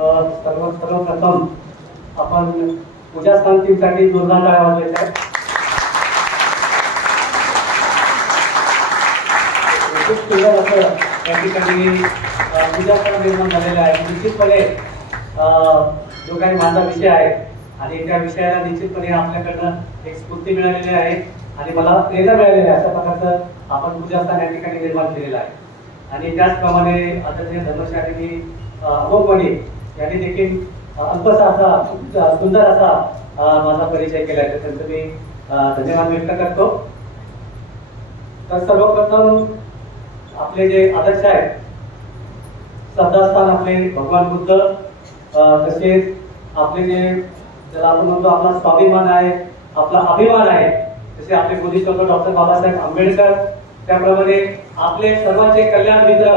सर्वप्रथम आपण पूजास्थान टीमसाठी जोरदार टाळ्या वाजवायच्या आहेत. खूप सुंदर असं त्या ठिकाणी पूजास्थान निर्माण झालेलं आहे. निश्चितपणे जो काही माझा विषय आहे आणि त्या विषयाला निश्चितपणे आपल्याकडनं एक स्फूर्ती मिळालेली आहे आणि मला प्रेरणा मिळालेली आहे. अशा प्रकारचं आपण पूजास्थान या ठिकाणी निर्माण केलेलं आहे. आणि त्याचप्रमाणे आदरणीय धर्मशाळेनी अमोघमणी यांनी देखील अल्पसा असा सुंदर असा माझा परिचय केला आहे. त्यांचं मी धन्यवाद व्यक्त करतो. तर सर्वप्रथम आपले जे आदर्श आहेत, श्रद्धास्थान आपले भगवान बुद्ध, तसेच आपले जे ज्याला आपण म्हणतो आपला स्वाभिमान आहे, आपला अभिमान आहे, जसे आपले बोधिसत्व डॉक्टर बाबासाहेब आंबेडकर, त्याप्रमाणे आपले सर्वांचे कल्याण मित्र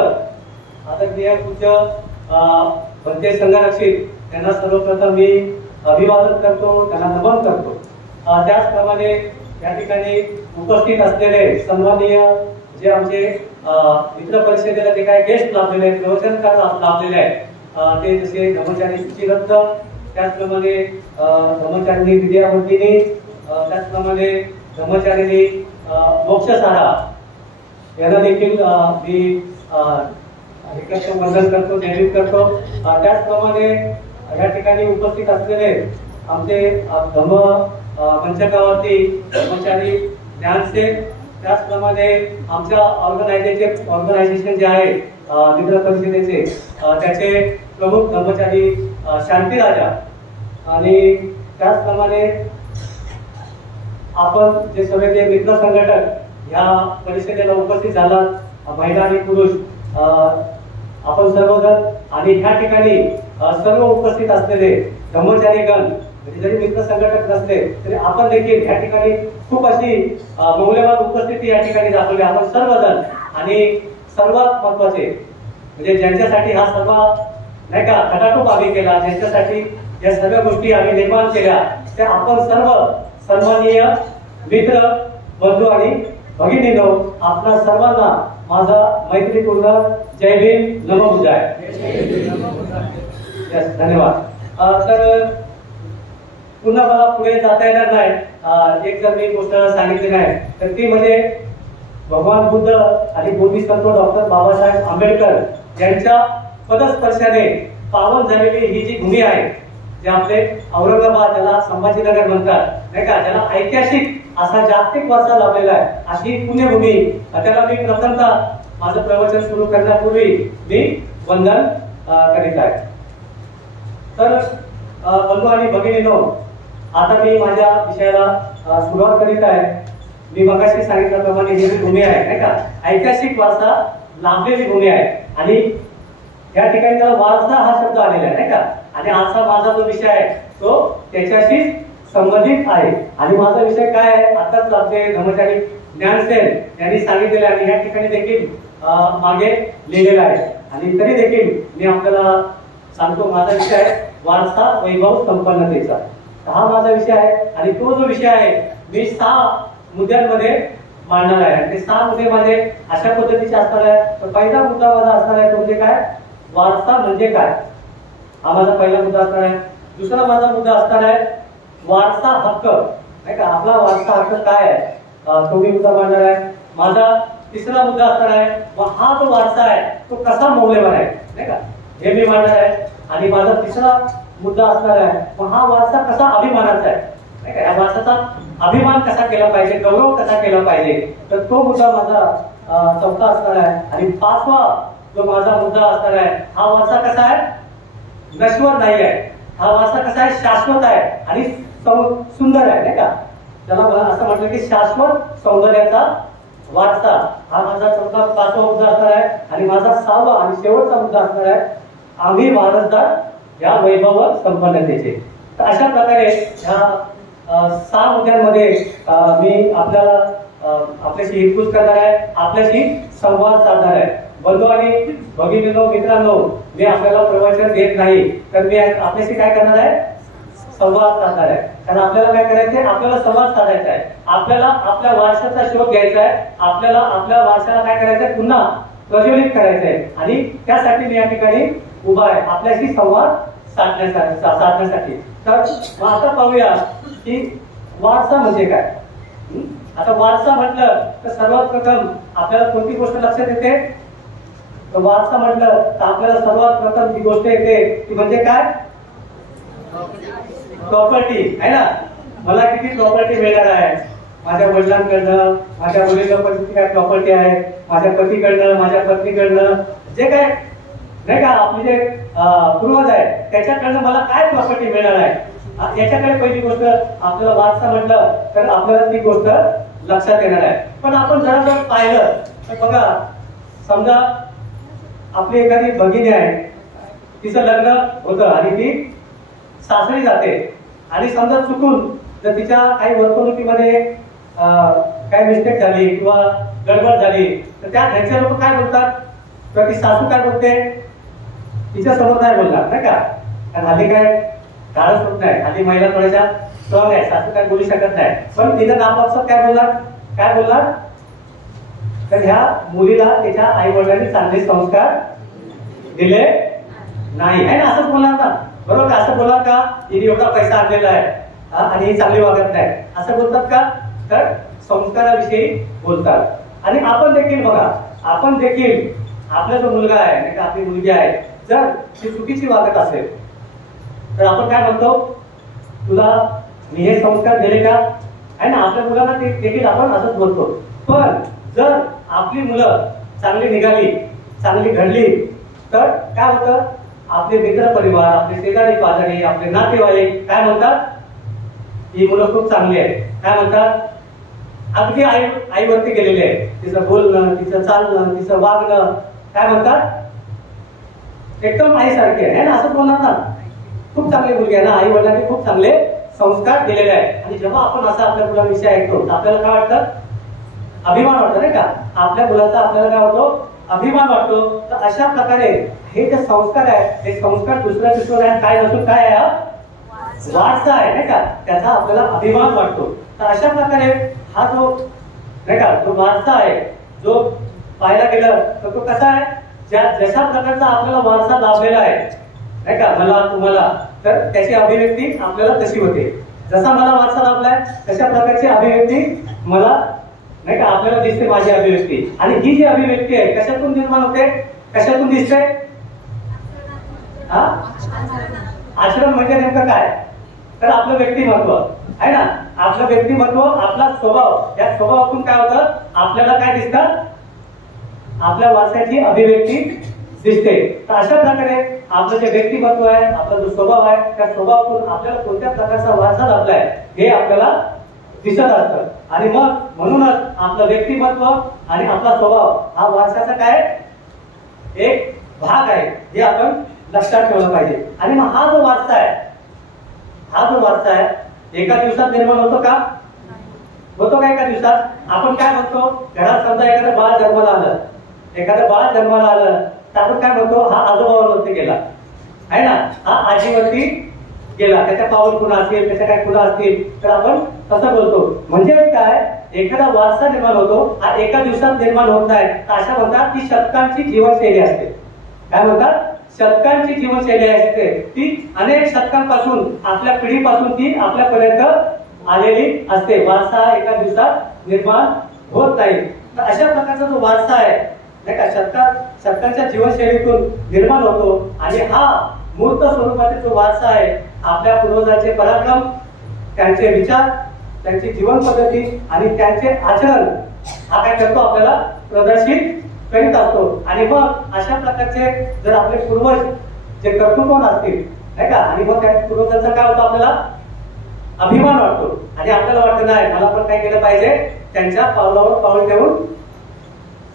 आदरणीय पूज्य भंते संघरक्षित त्यांना सर्वप्रथम मी अभिवादन करतो, त्यांना नमन करतो. त्याचप्रमाणे या ठिकाणी उपस्थित असलेले सन्माननीय जे आमचे मित्र परिषदेला जे काही गेस्ट लाभलेले आहेत, प्रवचनकार लाभलेले आहेत, ते जसे धर्मचारी सुचिरत्त, त्याचप्रमाणे धर्मचारिणी विद्यावर्तिनी, त्याचप्रमाणे धर्मचारिणी मोक्षसारा यांना देखील मी वंदन करतो, नेमणूक करतो. त्याचप्रमाणे या ठिकाणी उपस्थित असलेले आमचे धर्म मंचकावरती कर्मचारी ज्ञानसेन, त्याचप्रमाणे आमच्या ऑर्गनायझेशन जे आहे मित्र परिषदेचे त्याचे प्रमुख कर्मचारी शांतीराजा, आणि त्याचप्रमाणे आपण जे सगळे जे मित्र संघटक या परिषदेला उपस्थित झालात, महिला आणि पुरुष आपण सर्वजण, आणि ह्या ठिकाणी सर्व उपस्थित असलेले कर्मचारीगण, म्हणजे जरी मित्र संघटक नसले तरी आपण देखील या ठिकाणी खूप अशी मौल्यवान उपस्थिती या ठिकाणी दाखवली आपण सर्वजण. आणि सर्वात महत्वाचे म्हणजे ज्यांच्यासाठी हा सर्व नाही का खटाटोप आम्ही केला, ज्यांच्यासाठी या सर्व गोष्टी आम्ही निर्माण केल्या, त्या आपण सर्व सन्माननीय मित्र बंधू आणि भगिनींनो, आपल्या सर्वांना माझा मैत्रीपूर्ण जय भीम, नमो बुद्धाय. धन्यवाद. तर पुन्हा मला पुढे जाता येणार नाही. एक जर मी गोष्ट सांगितली नाही तर ती म्हणजे भगवान बुद्ध आणि बोधिसत्व डॉक्टर बाबासाहेब आंबेडकर यांच्या पदस्पर्शाने पावन झालेली ही जी भूमी आहे, जे आपले औरंगाबाद, ज्याला संभाजीनगर म्हणतात नाही का, ज्याला ऐतिहासिक असा जागतिक वारसा लाभलेला आहे, अशी पुण्यभूमी, त्याला मी प्रथमतः माझं प्रवचन सुरू करण्यापूर्वी मी वंदन करीत आहे. तर बंधू आणि भगिनींनो, आता मी माझ्या विषयाला सुरुवात करीत आहे. मी मगाशी सांगितल्याप्रमाणे ही भूमी आहे नाही का, ऐतिहासिक वारसा लाभलेली भूमी आहे, आणि या ठिकाणी त्याला वारसा हा शब्द आलेला आहे नाही का. आणि आजचा माझा जो विषय आहे तो त्याच्याशी संबंधित आहे. आणि माझा विषय काय आहे, आताच आपले धर्मचारी ज्ञानसेन यांनी सांगितलेले आणि या ठिकाणी देखील मागे लिहिलेला आहे. आणि तरी देखील मी आपल्याला सांगतो, माझा विषय आहे वारसा वैभव संपन्नतेचा. हा माझा विषय आहे, आणि तो जो विषय आहे मी 6 मुद्द्यांमध्ये मांडणार आहे. आणि ते 6 मुद्दे माझे अशा पद्धतीचे असणार आहे. तर पहिला मुद्दा माझा असणार आहे तो म्हणजे काय, वारसा म्हणजे काय, हा माझा पहिला मुद्दा असणार आहे. दुसरा माझा मुद्दा असणार आहे वारसा हक्क नाही का, आपला वारसा हक्क काय आहे, तो मी मुद्दा मांडणार आहे. माझा तिसरा मुद्दा असणार आहे हा जो वारसा आहे तो कसा मौल्यवान आहे नाही का, हे मी मांडणार आहे. आणि माझा तिसरा मुद्दा असणार आहे हा वारसा कसा अभिमानाचा आहे नाही का, या वारसाचा अभिमान कसा केला पाहिजे, गौरव कसा केला पाहिजे, तर तो मुद्दा माझा चौथा असणार आहे. आणि 5वा जो माझा मुद्दा असणार आहे, हा वारसा कसा आहे, नश्वर नाही आहे, हा वारसा कसा आहे, शाश्वत आहे आणि सुंदर आहे नाही का. त्याला मला असं म्हटलं की शाश्वत सौंदर्याचा वारसा, हा माझा चौथा 5वा मुद्दा असणार आहे. आणि माझा 6वा आणि शेवटचा मुद्दा असणार आहे आम्ही वारसदार या वैभव संपन्नतेचे. तर अशा प्रकारे ह्या 6 मुद्द्यांमध्ये मी आपल्याला आपल्याशी हितगुज करणार आहे, आपल्याशी संवाद साधणार आहे. बंधू आणि भगिनींनो, मित्रांनो, मी आपल्याला प्रवचन देत नाही, तर मी आपल्याशी काय करणार आहे, संवाद साधणार आहे. कारण आपल्याला काय करायचंय, आपल्याला संवाद साधायचा आहे, आपल्याला आपल्या वारशाचा शोध घ्यायचा आहे, आपल्याला आपल्या वारशाला काय करायचंय, पुन्हा प्रज्वलित करायचंय. आणि त्यासाठी मी या ठिकाणी उभा आहे, आपल्याशी संवाद साधण्यासाठी. तर मग आता पाहूया की वारसा म्हणजे काय. आता वारसा म्हटलं तर सर्वात प्रथम आपल्याला कोणती गोष्ट लक्षात येते. तर वारसा म्हटलं तर आपल्याला सर्वात प्रथम जी गोष्ट येते ती म्हणजे काय, प्रॉपर्टी आहे ना. मला किती प्रॉपर्टी मिळणार आहे, माझ्या वडिलांकडनं, माझ्या वडिलांकडून काय प्रॉपर्टी आहे, माझ्या पतीकडनं, माझ्या पत्नीकडनं, जे काय नाही का आपले जे पूर्वज आहे त्याच्याकडनं मला काय प्रॉपर्टी मिळणार आहे, याच्याकडे पहिली गोष्ट आपल्याला वारसा म्हटलं तर आपल्याला ती गोष्ट लक्षात येणार आहे. पण आपण जरा पाहिलं तर बघा, समजा आपली एखादी भगिनी आहे, तिचं लग्न होतं आणि ती सासरी जाते आणि समजा चुकून जर तिच्या काही वर्तणुकीमध्ये काही मिस्टेक झाली किंवा गडबड झाली तर त्या घरचे लोक काय बोलतात किंवा ती सासू काय बोलते, तिच्या समोर नाही बोलणार नाही का, कारण हल्ली काय धाडस होत नाही, हल्ली महिला थोड्याशा स्ट्रॉंग आहे, सासू काय बोलू शकत नाही. पण तिच्या नापावसात काय बोलणार, तर ह्या मुलीला त्याच्या आई वडिलांनी चांगले संस्कार दिले नाही आहे ना, असंच बोलणार ना, बरोबर का. असं बोलणार का हिने एवढा पैसा आणलेला आहे आणि ही चांगली वागत नाही, असं बोलतात का. तर संस्काराविषयी बोलतात. आणि आपण देखील बघा, आपण देखील आपला जो मुलगा आहे नाही का, आपली मुलगी आहे, जर ती चुकीची वागत असेल तर आपण काय म्हणतो, तुला मी हे संस्कार दिले का आहे ना. आपल्या मुलांना देखील आपण असंच बोलतो. पण जर आपली मुलं चांगली निघाली, चांगली घडली तर काय होतं, आपले मित्र परिवार, आपले शेजारी पाजारी, आपले नातेवाईक काय म्हणतात, ही मुलं खूप चांगली आहे, काय म्हणतात, अगदी आईवरती गेलेले आहे, तिचं बोलणं, तिचं चालणं, तिचं वागणं काय म्हणतात, एकदम आईसारखे आहे ना, असं बोलणार ना, खूप चांगली मुलगी आहे ना, आई वडिलांनी खूप चांगले संस्कार दिलेले आहेत. आणि जेव्हा आपण असं आपल्या मुलाविषयी ऐकतो आपल्याला काय वाटतं, अभिमान वाटतो नाही का, आपल्या मुलाचा आपल्याला काय वाटतो, अभिमान वाटतो. तर अशा प्रकारे हे जे संस्कार आहे, हे संस्कार दुसऱ्या तिसऱ्या काय नसून काय आहे, वारसा आहे नाही का, त्याचा आपल्याला अभिमान वाटतो. तर अशा प्रकारे हा जो नाही का तो वारसा आहे, जो पाहायला गेलं तर तो कसा आहे, जशा प्रकारचा आपल्याला वारसा लाभलेला आहे नाही का, मला तुम्हाला, तर त्याची अभिव्यक्ती आपल्याला तशी होते. जसा मला वारसा लाभलाय तशा प्रकारची अभिव्यक्ती मला नाही का आपल्याला दिसते, माझी अभिव्यक्ती. आणि ही जी अभिव्यक्ती आहे कशातून निर्माण होते, कशातून दिसते, आचरण म्हणजे नेमकं काय, तर आपलं व्यक्तिमत्व आहे ना, आपलं व्यक्तिमत्व, आपला स्वभाव, या स्वभावातून काय होतं, आपल्याला काय दिसतं, आपल्या वारसाची अभिव्यक्ती दिसते. तर अशा प्रकारे आपलं जे व्यक्तिमत्व आहे, आपला जो स्वभाव आहे, त्या स्वभावातून आपल्याला कोणत्या प्रकारचा वारसा लाभलाय हे आपल्याला दिसत असतं. आणि मग म्हणूनच आपलं व्यक्तिमत्व आणि आपला स्वभाव हा वारसाचा काय एक भाग आहे, हे आपण लक्षात ठेवलं पाहिजे. आणि मग हा जो वारसा आहे, हा जो वारसा आहे एका दिवसात निर्माण होतो का, होतो का एका दिवसात. आपण काय म्हणतो, घरात समजा एखादं बाळ जन्माला आलं, तर आपण काय म्हणतो, हा आजोबावरती गेला आहे ना, हा आजीवरती गेला, त्याच्या पाऊल खुणा असतील, त्याच्या काय खुणा असतील, तर आपण तसं बोलतो. म्हणजे काय, एखादा वारसा निर्माण होतो, हा एका दिवसात निर्माण होत नाही. तर अशा म्हणतात की शतकांची जीवनशैली असते. काय म्हणतात, शतकांची जीवनशैली असते, ती अनेक शतकांपासून, आपल्या पिढीपासून ती आपल्यापर्यंत आलेली असते. वारसा एका दिवसात निर्माण होत नाही. तर अशा प्रकारचा जो वारसा आहे नाही का, शतकांच्या जीवनशैलीतून निर्माण होतो. आणि हा मूर्त स्वरूपातील जो वारसा आहे, आपल्या पूर्वजांचे पराक्रम, त्यांचे विचार, त्यांची जीवन पद्धती आणि त्यांचे आचरण हा काय करतो, आपल्याला प्रदर्शित करीत असतो. आणि मग अशा प्रकारचे जर आपले पूर्वज जे कर्तृत्ववान असतील नाही का, आणि मग त्या पूर्वजांचा काय होतो, आपल्याला अभिमान वाटतो. आणि आपल्याला वाटतं नाही, मला पण काय केलं पाहिजे, त्यांच्या पावलावर पाऊल ठेवून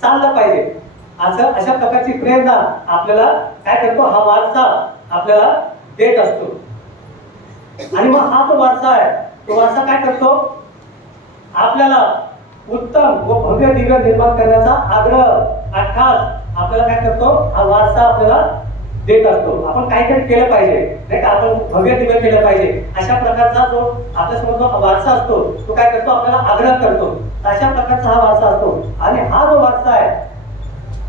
चाललं पाहिजे. असं अशा प्रकारची प्रेरणा आपल्याला काय करतो, हा वारसा आपल्याला देत असतो. आणि मग हा जो वारसा आहे, तो वारसा काय करतो, आपल्याला उत्तम व भव्य दिव्य निर्माण करण्याचा आग्रह, अर्थात आपल्याला काय करतो, हा वारसा आपल्याला देत असतो. आपण काहीतरी केलं पाहिजे नाही का, आपण भव्य दिव्य केलं पाहिजे, अशा प्रकारचा जो आपल्यासमोर जो वारसा असतो, तो काय करतो, आपल्याला आग्रह करतो. अशा प्रकारचा हा वारसा असतो. आणि हा जो वारसा आहे,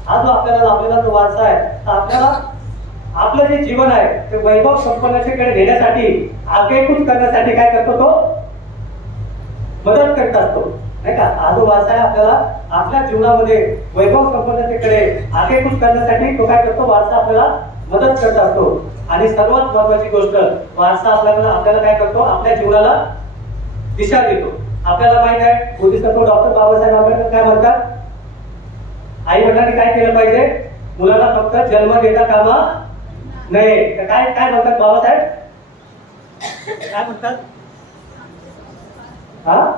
हा जो आपल्याला लाभलेला जो वारसा आहे, आपल्याला आपलं जे जीवन आहे ते वैभव संपन्नतेकडे नेण्यासाठी आगेकूच करण्यासाठी काय करतो तो मदत करत असतो नाही का. हा जो वारसा आहे आपल्याला आपल्या जीवनामध्ये वैभव संपन्नतेकडे आगेकूच करण्यासाठी तो काय करतो वारसा आपल्याला मदत करत असतो. आणि सर्वात महत्वाची गोष्ट वारसा आपल्याला काय करतो आपल्या जीवनाला दिशा देतो. आपल्याला माहित आहे बोधिसत्व डॉक्टर बाबासाहेब आंबेडकर काय म्हणतात, आई वडिलांनी काय केलं पाहिजे, मुलाला फक्त जन्म देता कामा नये. काय काय म्हणतात बाबासाहेब, काय म्हणतात हा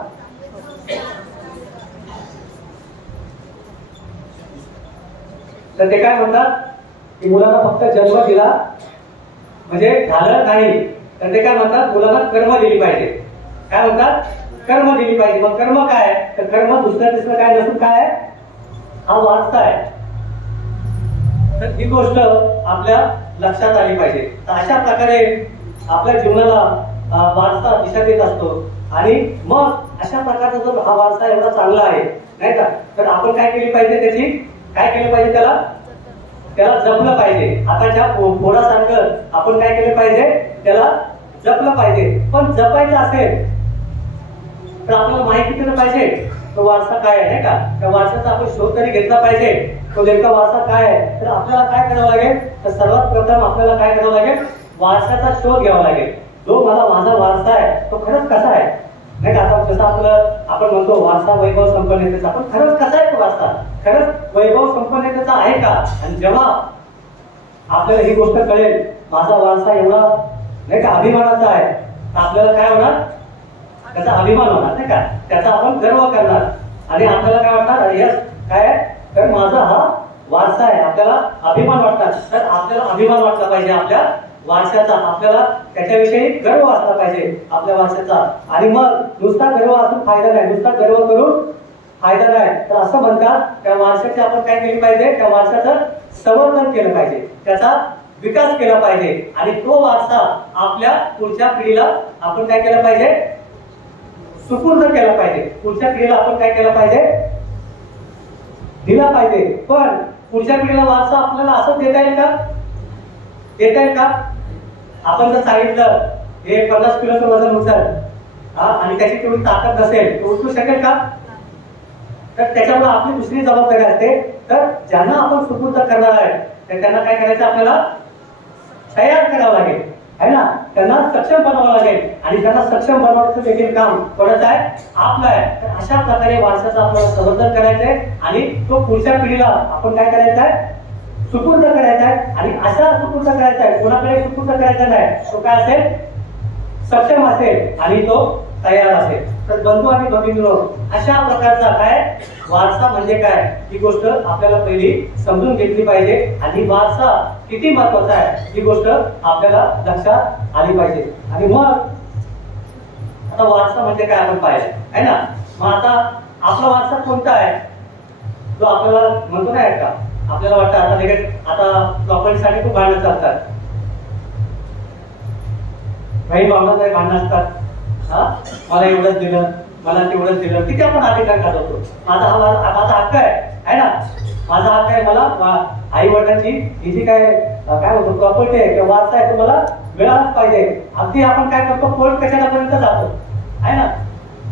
तर ते काय म्हणतात की मुलांना फक्त जन्म दिला म्हणजे झालं नाही, तर ते काय म्हणतात मुलांना कर्म दिली पाहिजे. काय म्हणतात कर्म दिली पाहिजे. मग कर्म काय, तर कर्म दुसरं तिसरं काय नसून काय आहे, हा वारसा आहे. तर ही गोष्ट आपल्या लक्षात आली पाहिजे. तर अशा प्रकारे आपल्या जीवनाला वारसा दिशा देत असतो. आणि मग अशा प्रकारचा जर हा वारसा एवढा चांगला आहे नाही का, तर आपण काय केली पाहिजे, त्याची काय केलं पाहिजे, त्याला जपलं पाहिजे. आताच्या पोरासारखं आपण काय केलं पाहिजे, त्याला जपलं पाहिजे. पण जपायचं असेल तर आपल्याला माहिती केलं पाहिजे तो वारसा काय आहे नाही का. त्या वारसाचा आपण शोध तरी घेतला पाहिजे, तो नेमका वारसा काय आहे. तर आपल्याला काय करावं लागेल, तर सर्वात प्रथम आपल्याला काय करावं लागेल, वारसाचा शोध घ्यावा लागेल. जो माझा वारसा आहे तो खरंच कसा आहे नाही का. आता जसं आपण म्हणतो वारसा वैभव संपन्नतेचा, पण खरंच कसा आहे तो वारसा, खरंच वैभव संपन्नतेचा आहे का. आणि जेव्हा आपल्याला ही गोष्ट कळेल माझा वारसा एवढा नाही का अभिमानाचा आहे, तर आपल्याला काय होणार, त्याचा अभिमान होणार नाही का, त्याचा आपण गर्व करणार. आणि आपल्याला काय वाटणार, यस काय तर माझा हा वारसा आहे, आपल्याला अभिमान वाटणार. तर आपल्याला अभिमान वाटला पाहिजे आपल्या वारशाचा, आपल्याला त्याच्याविषयी गर्व असला पाहिजे आपल्या वारशाचा. आणि मग नुसता गर्व असून फायदा नाही, नुसता गर्व करून फायदा नाही. तर असं म्हणतात त्या वारशाची आपण काय केली पाहिजे, त्या वारशाचं संवर्धन केलं पाहिजे, त्याचा विकास केला पाहिजे. आणि तो वारसा आपल्या पुढच्या पिढीला आपण काय केलं पाहिजे, सुपूर्द केला पाहिजे. पुढच्या पिढीला आपण काय केलं पाहिजे, दिला पाहिजे. पण पुढच्या पिढीला वारसा आपल्याला असं देता येईल का, देता येईल का. आपण जर सांगितलं हे 50 किलोचं वजन उचल आणि त्याची तेवढी ताकद नसेल तर उचलू शकेल का. तर त्याच्यामुळे आपली दुसरी जबाबदारी असते, तर ज्यांना आपण सुपूर्द करणार आहे तर त्यांना काय करायचं, आपल्याला तयार करावं लागेल है ना, त्यांना सक्षम बनवावं लागेल. आणि त्यांना सक्षम बनवण्याचं देखील काम कोणाचं आहे, आपलं आहे. तर अशा प्रकारे वारसाचं आपल्याला संवर्धन करायचंय आणि तो पुढच्या पिढीला आपण काय करायचं आहे, सुपूर्द करायचा आहे. आणि अशा सुपूर्द करायचा आहे, कोणाकडे सुपूर्द करायचा नाही, तो काय असेल, सक्षम असेल आणि तो तयार असेल. तर बंधू आणि भगिनींनो, अशा प्रकारचा काय वारसा म्हणजे काय, ही गोष्ट आपल्याला पहिली समजून घेतली पाहिजे. आणि वारसा किती महत्वाचा आहे ही गोष्ट आपल्याला लक्षात आली पाहिजे. आणि मग आता वारसा म्हणजे काय आपण पाहिलं आहे ना. मग आता आपला वारसा कोणता आहे, जो आपल्याला म्हणतो नाही का, आपल्याला वाटतं आता प्रॉपर्टीसाठी खूप भांडणं चालतात, काही भावनात भांडणं असतात. मला एवढंच दिलं, मला तेवढंच दिलं, किती आपण अधिकार गाजवतो. माझा हक्क आहे ना, माझा हक्क आहे, मला आई वडिलांची ही जी काय म्हणतो प्रॉपर्टी आहे किंवा वारसा आहे तो मला मिळालाच पाहिजे. अगदी आपण काय करतो, कोर्ट कचऱ्यापर्यंत जातो आहे ना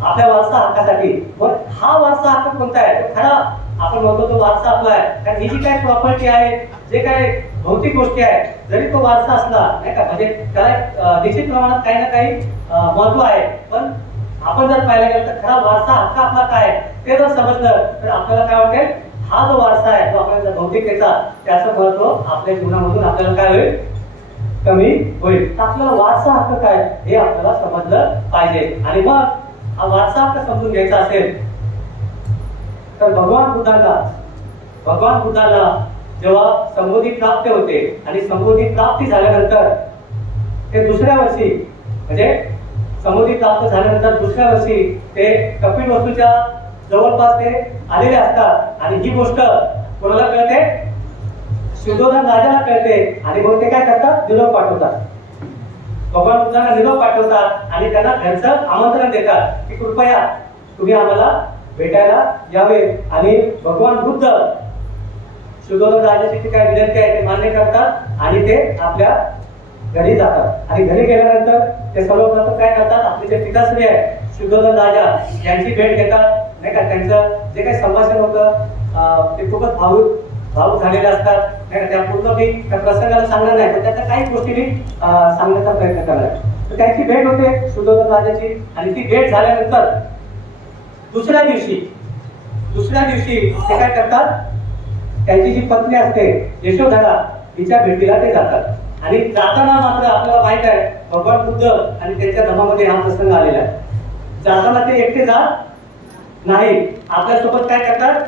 आपल्या वारसा हक्कासाठी. मग हा वारसा हक्क कोणता आहे, तो खरा आपण म्हणतो तो वारसा आपला आहे. कारण ही जी काय प्रॉपर्टी आहे, जे काय भौतिक गोष्टी आहेत, जरी तो वारसा असला नाही का, म्हणजे त्याला निश्चित प्रमाणात काही ना काही महत्व आहे. पण आपण जर पाहायला गेलं तर खरा वारसा हक्क आपला काय ते जर समजलं तर आपल्याला काय वाटेल, हा जो वारसा आहे तो आपल्याला भौतिकतेचा, त्याचं महत्व आपल्या जीवनामधून आपल्याला काय होईल, कमी होईल. तर आपल्याला वारसा हक्क काय हे आपल्याला समजलं पाहिजे. आणि मग हा वारसा हक्क समजून घ्यायचा असेल तर भगवान बुद्धाला जेव्हा संबोधी प्राप्त होते आणि संबोधी प्राप्ती झाल्यानंतर ते दुसऱ्या वर्षी, म्हणजे संबोधी प्राप्त झाल्यानंतर दुसऱ्या वर्षी ते कपिलवस्तूच्या जवळपास ते आलेले असतात. आणि ही गोष्ट कोणाला कळते, शुद्धोधन राजाला कळते. आणि मग ते काय करतात, निरोप पाठवतात, भगवान बुद्धांना निरोप पाठवतात आणि त्यांना घरचं आमंत्रण देतात की कृपया तुम्ही आम्हाला भेटायला यावे. आणि भगवान बुद्ध शुद्धोधन राजाची जी काय विनंती आहे ते मान्य करतात आणि ते आपल्या घरी जातात. आणि घरी गेल्यानंतर ते सर्वप्रथम काय करतात, आपले जे पिताश्री आहे शुद्धोधन राजा यांची भेट घेतात, नाही का. त्यांचं जे काही संभाषण होतं ते खूपच भावूक झालेले असतात, नाही का. त्या पूर्ण मी त्या प्रसंगाला सांगणार नाही, पण त्याच्या काही गोष्टी मी सांगण्याचा प्रयत्न करणार. तर त्यांची भेट होते शुद्धोधन राजाची, आणि ती भेट झाल्यानंतर दुसऱ्या दिवशी ते काय करतात, त्यांची जी पत्नी असते यशोधरा तिच्या भेटीला ते जातात. आणि जाताना मात्र आपल्याला माहित आहे भगवान बुद्ध आणि त्यांच्या धर्मामध्ये हा प्रसंग आलेला आहे. जाताना ते एकटे जात नाही, आपल्यासोबत काय करतात,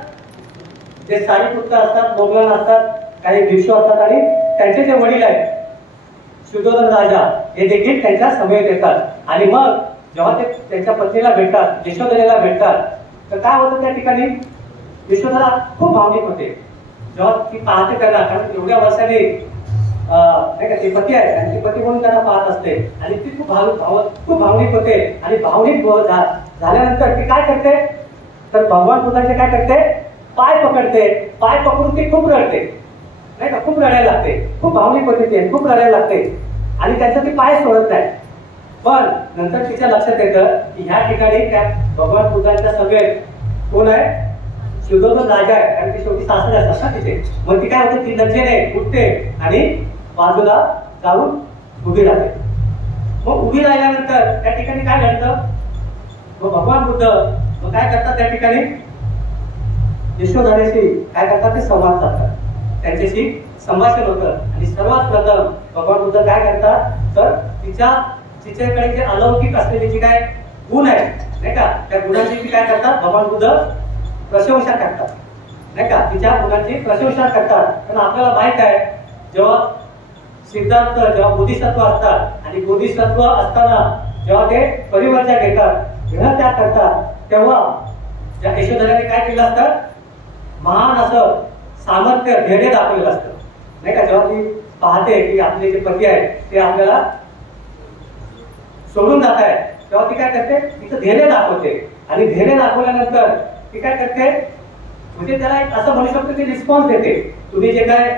जे सारीपुत्र असतात, मोगलान असतात, काही भिक्षू असतात, आणि त्यांचे जे वडील आहेत शुद्धोधन राजा हे देखील त्यांच्या समवेत येतात. आणि मग जेव्हा ते त्यांच्या पत्नीला भेटतात, यशोधरेला भेटतात, तर काय होतं त्या ठिकाणी, यशोधरा खूप भावनिक होते जेव्हा ती पाहते त्यांना. कारण एवढ्या वर्षाने नाही का ते पती आहे आणि ती पती म्हणून त्यांना पाहत असते, आणि ती खूप भावनिक होते. आणि भावनिक झाल्यानंतर ती काय करते, तर भगवान बुद्धाचे काय करते, पाय पकडते. पाय पकडून ती खूप रडते, नाही का, खूप रडायला लागते. खूप भावनिक होते ती, खूप रडायला लागते, आणि त्यांचा ती पाय सोडत नाही. पण नंतर तिच्या लक्षात येतं की ह्या ठिकाणी त्या भगवान बुद्धांच्या सभेत कोण आहे, शुद्धोधन राजा आहे, कारण ती शेवटी सासरे असतात ना तिथे. मग ती काय होते, ती लज्जेने उठते आणि बाजूला जाऊन उभी राहते. मग उभी राहिल्यानंतर त्या ठिकाणी काय घडतं, मग भगवान बुद्ध मग काय करतात, त्या ठिकाणी यशोधरेशी काय करतात, ते संवाद साधतात, त्यांच्याशी संभाषण होतं. आणि सर्वात प्रथम भगवान बुद्ध काय करतात, तर तिच्याकडे जे अलौकिक असलेले जे काय गुण आहेत, नाही का, त्या गुणांची काय करतात, भगवान बुद्ध प्रशंसा करतात, नाही का, तिच्या गुणांची प्रशंसा करतात. कारण आपल्याला माहित आहे जेव्हा सिद्धार्थ जेव्हा बोधिसत्व असतात, आणि बोधिसत्व असताना जेव्हा ते परिवर्तन घेतात, त्याग करतात, तेव्हा या यशोधराने काय केलं असतं, महान असं सामर्थ्य, धैर्य दाखवलेलं असतं, नाही का. जेव्हा ती पाहते की आपले जे पती आहेत ते आपल्याला सोडून जात आहे, तेव्हा ती काय करते, तिचं धैर्य दाखवते. आणि धैर्य दाखवल्यानंतर ती काय करते, म्हणजे त्याला एक असं म्हणू शकतो की रिस्पॉन्स देते. तुम्ही जे काय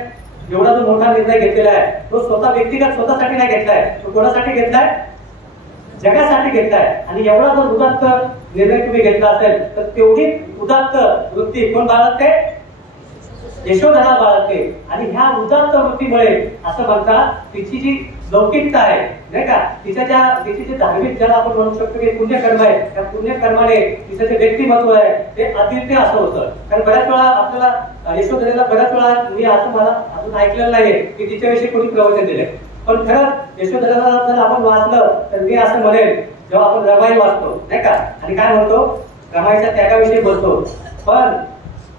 एवढा जो मोठा निर्णय घेतलेला आहे तो व्यक्तिगत स्वतःसाठी नाही घेतलाय, तो कोणासाठी घेतलाय, जगासाठी घेतलाय. आणि एवढा जर उदात्त निर्णय तुम्ही घेतला असेल तर तेवढी उदात्त वृत्ती कोण बाळगते, यशोधरा बाळगते. आणि ह्या उदात्त वृत्तीमुळे असं म्हणतात तिची जी लौकिकता आहे, नाही का, तिची जे धार्मिक ज्याला आपण म्हणू शकतो की पुण्यकर्म आहे, त्या पुण्यकर्माने तिचं जे व्यक्तिमत्व आहे ते अद्वितीय असं होतं. कारण बऱ्याच वेळा आपल्याला यशोधरेला बऱ्याच वेळा मी असं मला अजून ऐकलेलं नाहीये की तिच्याविषयी कोणी प्रवचन दिले, पण खरंच यशोधरेला जर आपण वाचलं तर मी असं म्हणेल, जेव्हा आपण रमाई वाचतो, नाही का, आणि काय म्हणतो, रमाईच्या त्यागाविषयी बोलतो, पण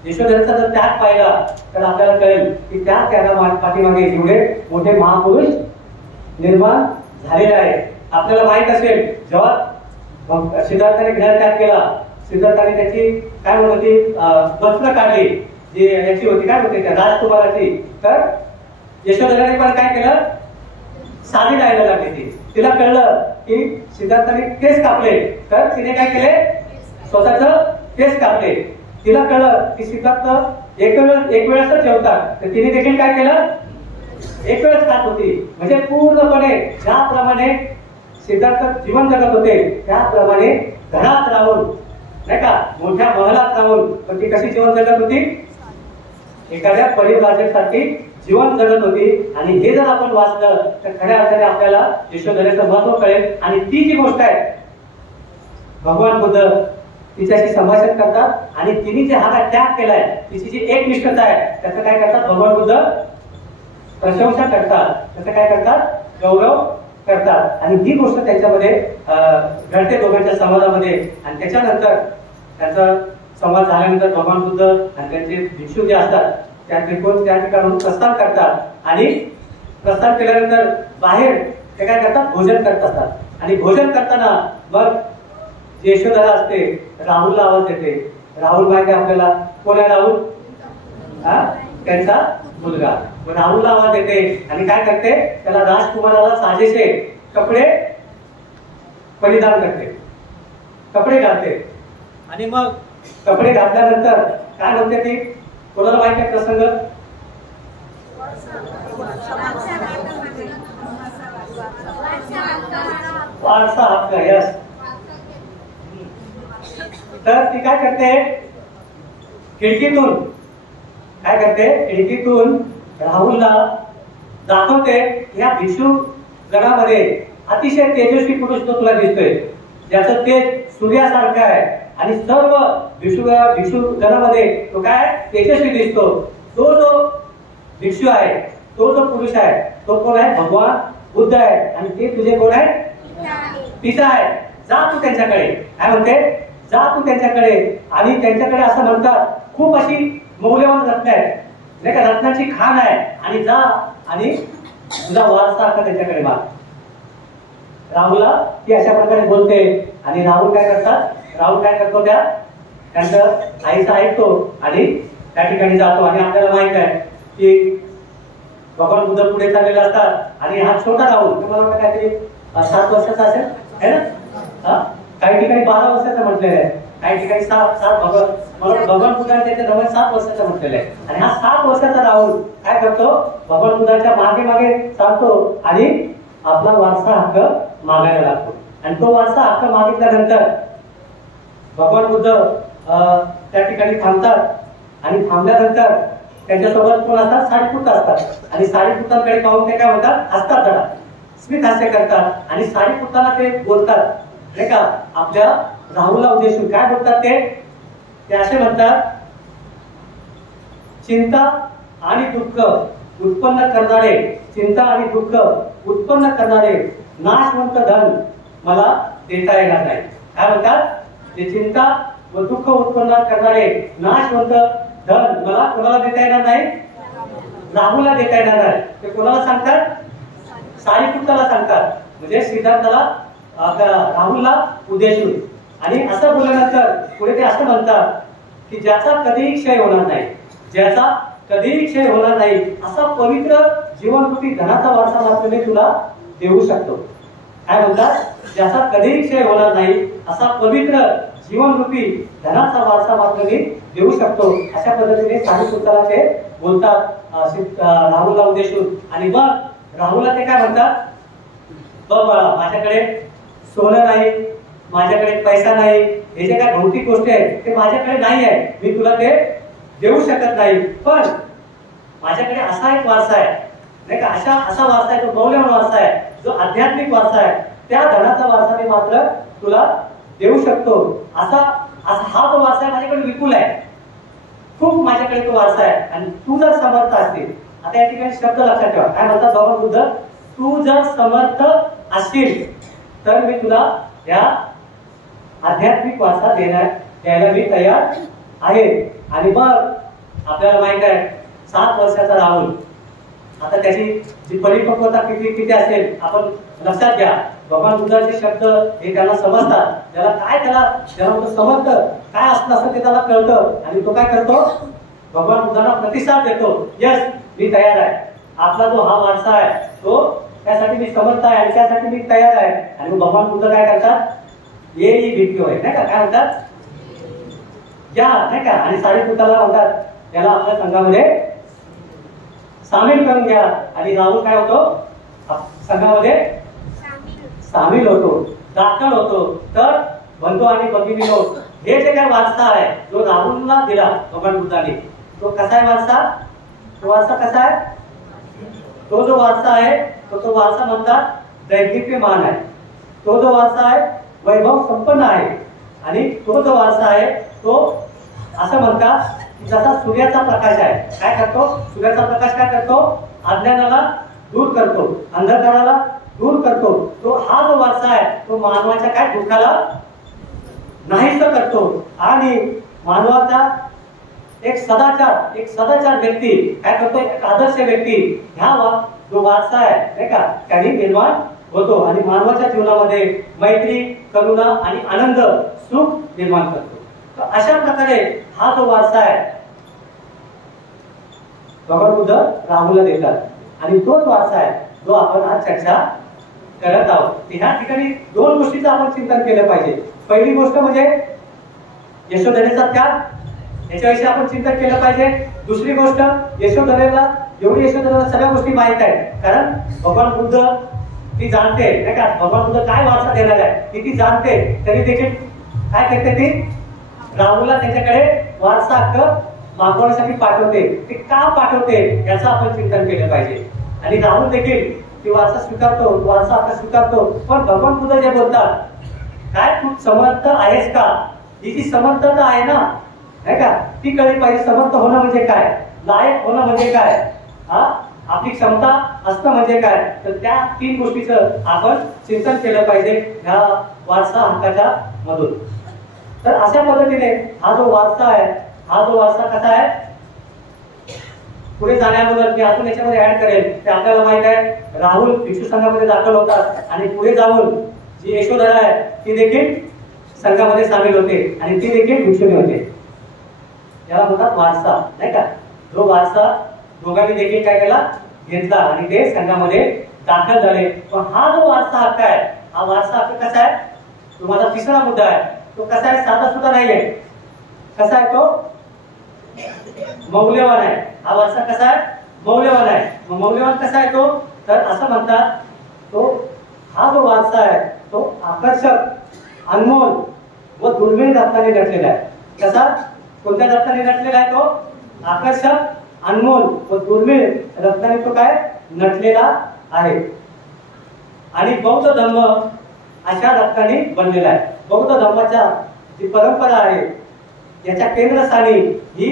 यशोधरेचा जर त्याग पाहिला तर आपल्याला कळेल की त्या त्यागा पाठीमागे एवढे मोठे महापुरुष निर्माण झालेले आहे. आपल्याला माहित असेल जेव्हा सिद्धार्थाने ज्ञानत्याग केला, सिद्धार्थाने त्याची काय म्हणत होती, वस्त्र काढली जी याची होती, काय होती, त्या राजकुमाराची. तर यशोधराने पण काय केलं, साधी जायला लागली. तिला कळलं की सिद्धार्थाने केस कापले, तर तिने काय केले, स्वतःच केस कापले. तिला कळलं की सिद्धार्थ एक वेळच जेवतात, तर तिने देखील काय केलं, एक वेळच खात होती. म्हणजे पूर्णपणे ज्याप्रमाणे सिद्धार्थ जीवन जगत होते त्याप्रमाणे घरात राहून, नाही का, मोठ्या महलात राहून, पण ती कशी जीवन जगत होती, एखाद्या परिव्राजकासाठी जीवन जगत होती. आणि हे जर आपण वाचलं तर खऱ्या अर्थाने आपल्याला यशोधरेचं महत्व कळेल. आणि ती जी गोष्ट आहे, भगवान बुद्ध तिच्याशी संभाषण करतात, आणि तिने जे हा त्याग केलाय, तिची जी एकनिष्ठता आहे, त्याचं काय करतात, भगवान बुद्ध प्रशंसा करतात, त्याचं काय करतात, गौरव करतात. आणि ही गोष्ट त्यांच्यामध्ये घडते दोघांच्या संवादामध्ये. आणि त्याच्यानंतर त्यांचा संवाद झाल्यानंतर भगवान बुद्ध आणि त्यांचे भिक्षू जे असतात त्या ठिकाणून प्रस्थान करतात. आणि प्रस्थान केल्यानंतर बाहेर ते काय करतात, भोजन करत असतात. आणि भोजन करताना मग यशोधरा असते, राहुलला आवाज देते. राहुल माहिती आपल्याला कोण आहे, राहुल त्यांचा मुलगा. राहुलला आवाज देते आणि काय करते, त्याला राजकुमाराला साजेसे कपडे परिधान करते, कपडे घालते. आणि मग कपडे घातल्यानंतर काय म्हणते ती, कोणाला माहिती आहे प्रसंग, वारसा हक्क. यस. तर ती काय करते, खिडकीतून काय करते, खिडकीतून राहुलला दाखवते या भिक्षू गणामध्ये अतिशय तेजस्वी पुरुष तो तुला दिसतोय, ज्याचं तेज सूर्यासारखं आहे आणि सर्व भिक्षू गणामध्ये तो काय तेजस्वी दिसतो. तो जो भिक्षू आहे, तो जो पुरुष आहे, तो कोण आहे, भगवान बुद्ध आहे. आणि ते तुझे कोण आहे, पिता आहे. जा तू त्यांच्याकडे, काय म्हणते, जा तू त्यांच्याकडे. आणि त्यांच्याकडे असं म्हणतात, खूप अशी मौल्यवान रत्न आहे नाही का, रत्नाची खाण आहे, आणि जा आणि तुझा वारसा हक्क त्यांच्याकडे माग. राहुलला ती अशा प्रकारे बोलते आणि राहुल काय करतो, त्यांचं आईचं ऐकतो आणि त्या ठिकाणी जातो. आणि आपल्याला माहित आहे की भगवान बुद्ध पुढे चाललेले असतात आणि हा छोटा राहुल, तुम्हाला वाटतं काहीतरी 7 वर्षाचा असेल है ना, काही ठिकाणी 12 वर्षाचा म्हटलेलं आहे, काही ठिकाणी 7 भगवान बुद्धाने त्याच्या जवळ 7 वर्षाचा म्हटलेलं आहे. आणि हा 7 वर्षाचा राहुल काय करतो, भगवान बुद्धाच्या मागे मागे चालतो आणि आपला वारसा हक्क मागायला लागतो. आणि तो वारसा हक्क मागितल्यानंतर भगवान बुद्ध त्या ठिकाणी थांबतात. आणि थांबल्यानंतर त्यांच्यासोबत कोण असतात, साडीपुत्र असतात. आणि साडीपुत्रांकडे पाहून ते काय म्हणतात, हसतात, जरा स्मित हास्य करतात. आणि साडीपुत्रांना ते बोलतात नाही का, आपल्या राहुलला उद्देशून काय बोलतात, ते असे म्हणतात, चिंता आणि दुःख उत्पन्न करणारे, चिंता आणि दुःख उत्पन्न करणारे नाशवंत धन मला देता येणार नाही. काय म्हणतात, ते चिंता व दुःख उत्पन्न करणारे नाशवंत धन मला कोणाला देता येणार नाही, राहुलला देता येणार नाही. ते कोणाला सांगतात, साडीपुत्राला सांगतात, म्हणजे सिद्धार्थाला राहुलला उद्देशून. आणि असं बोलल्यानंतर पुढे ते असं म्हणतात की ज्याचा कधीही क्षय होणार नाही, ज्याचा कधीही क्षय होणार नाही असा पवित्र जीवनरूपी धनाचा वारसा मात्र मी तुला देऊ शकतो. काय म्हणतात, ज्याचा कधीही क्षय होणार नाही असा पवित्र जीवनरूपी धनाचा वारसा मात्र मी देऊ शकतो. अशा पद्धतीने साडीपुत्राला ते बोलतात राहुलला उद्देशून. आणि मग राहुलला ते काय म्हणतात, बघ बाळा, माझ्याकडे सोनं नाही, माझ्याकडे पैसा नाही, हे जे काय भौतिक गोष्टी आहेत ते माझ्याकडे नाही आहे, मी तुला ते देऊ शकत नाही. पण माझ्याकडे असा एक वारसा आहे नाही का, असा वारसा आहे, तो मौल्यवान वारसा आहे, जो आध्यात्मिक वारसा आहे, त्या धनाचा वारसा मी मात्र तुला देऊ शकतो. असा हा जो वारसा आहे माझ्याकडे विपुल आहे, खूप माझ्याकडे तो वारसा आहे. आणि तू जर समर्थ असतील, आता या ठिकाणी शब्द लक्षात ठेवा, काय म्हणतात भगवान बुद्ध, तू जर समर्थ असतील तर मी तुला या आध्यात्मिक वारसा द्यायला मी तयार आहे. आणि मग आपल्याला माहित आहे 7 वर्षाचा राहुल, आता त्याची जी परिपक्वता किती असेल आपण लक्षात घ्या. भगवान बुद्धाचे शब्द हे त्याला समजतात, त्याला समर्थ काय असं ते त्याला कळतं. आणि तो काय करतो, भगवान बुद्धांना प्रतिसाद देतो, यस मी तयार आहे, आपला जो हा वारसा आहे तो त्यासाठी मी समर्थ आहे आणि त्यासाठी मी तयार आहे. आणि भगवान बुद्ध काय करतात, ये ही भिक्खू आहे नाही का, काय म्हणतात, या नाही का. आणि साडीपुत्राला म्हणतात त्याला आपल्या संघामध्ये सामील करून घ्या. आणि राहुल काय होतो, संघामध्ये सामील होतो, दाखल होतो. तर बंधू आणि भगिनीनो, हे जे काय वारसा आहे जो राहुलला दिला भगवान बुद्धाने, तो कसा आहे वारसा, तो वारसा कसा आहे, तो जो वारसा आहे तो वारसा म्हणतात दैदिप्यमान आहे. तो जो वारसा आहे वैभव संपन्न आहे. आणि तो जो वारसा आहे तो असं म्हणतात की जसा सूर्याचा प्रकाश आहे, काय करतो, सूर्याचा प्रकाश काय करतो, अज्ञानाला दूर करतो, अंधकाराला दूर करतो. तो हा जो वारसा आहे तो मानवाच्या काय दुःखाला नाहीस करतो. आणि मानवाचा एक सदाचार व्यक्ती काय करतो, एक आदर्श व्यक्ती ह्या जो वारसा आहे नाही का त्यांनी निर्माण होतो. आणि मानवाच्या जीवनामध्ये मैत्री, करुणा आणि आनंद, सुख निर्माण करतो. तर अशा प्रकारे हा जो वारसा आहे भगवान बुद्ध राहुलला देतात. आणि तोच वारसा आहे जो आपण आज चर्चा करत आहोत. ह्या ठिकाणी 2 गोष्टीचं आपण चिंतन केलं पाहिजे. पहिली गोष्ट म्हणजे यशोधरेचा त्याग, याच्याविषयी आपण चिंतन केलं पाहिजे. दुसरी गोष्ट, यशोधरेला एवढी यशोधराला सगळ्या गोष्टी माहित आहेत, कारण भगवान बुद्ध ती जाणते नाही का, भगवान बुद्ध काय वारसा देणार आहे ती जाणते, तरी देखील काय करते ती राहुलला त्याच्याकडे वारसा हक्क मागवण्यासाठी पाठवते. ते का पाठवते याचं आपण चिंतन केलं पाहिजे. आणि राहुल देखील ती वारसा स्वीकारतो, वारसा हक्क स्वीकारतो. पण भगवान बुद्ध जे बोलतात, काय तू समर्थ आहेस का, ही जी समर्थता आहे ना नाही का, ती कळली पाहिजे. समर्थ होणं म्हणजे काय, लायक होणं म्हणजे काय, आपली क्षमता असणं म्हणजे काय, तर त्या 3 गोष्टीचं आपण चिंतन केलं पाहिजे ह्या वारसा हक्काच्या मधून. तर अशा पद्धतीने हा जो वारसा आहे, हा जो वारसा कसा आहे, पुढे जाण्याबद्दल मी अजून याच्यामध्ये ऍड करेल. ते आपल्याला माहित आहे राहुल भिक्षू संघामध्ये दाखल होतात आणि पुढे जाऊन जी यशोधरा आहे ती देखील संघामध्ये सामील होते आणि ती देखील भिक्षुणी होते. याला म्हणतात वारसा नाही का. जो वारसा दोघांनी देखील काय केला, घेतला आणि ते संघामध्ये दाखल झाले. पण हा जो वारसा हक्क आहे, हा वारसा हक्क कसा आहे, तुम्हाला तिसरा मुद्दा आहे, तो कसा आहे, साधा सुद्धा नाहीये. कसा आहे तो, मौल्यवान आहे. हा वारसा कसा आहे, मौल्यवान आहे. मग मौल्यवान कसा आहे तो, तर असं म्हणतात तो हा जो वारसा आहे तो आकर्षक, अनमोल व दुर्मिळ रत्नाने नटलेला आहे. कसा, कोणत्या रत्नाने नटलेला आहे तो, आकर्षक, अनमोल व दुर्मिळ रत्नाने तो काय नटलेला आहे. आणि बौद्ध धर्म अशा रत्नाने बनलेला आहे. बौद्ध धर्माच्या जी परंपरा आहे याच्या केंद्रस्थानी ही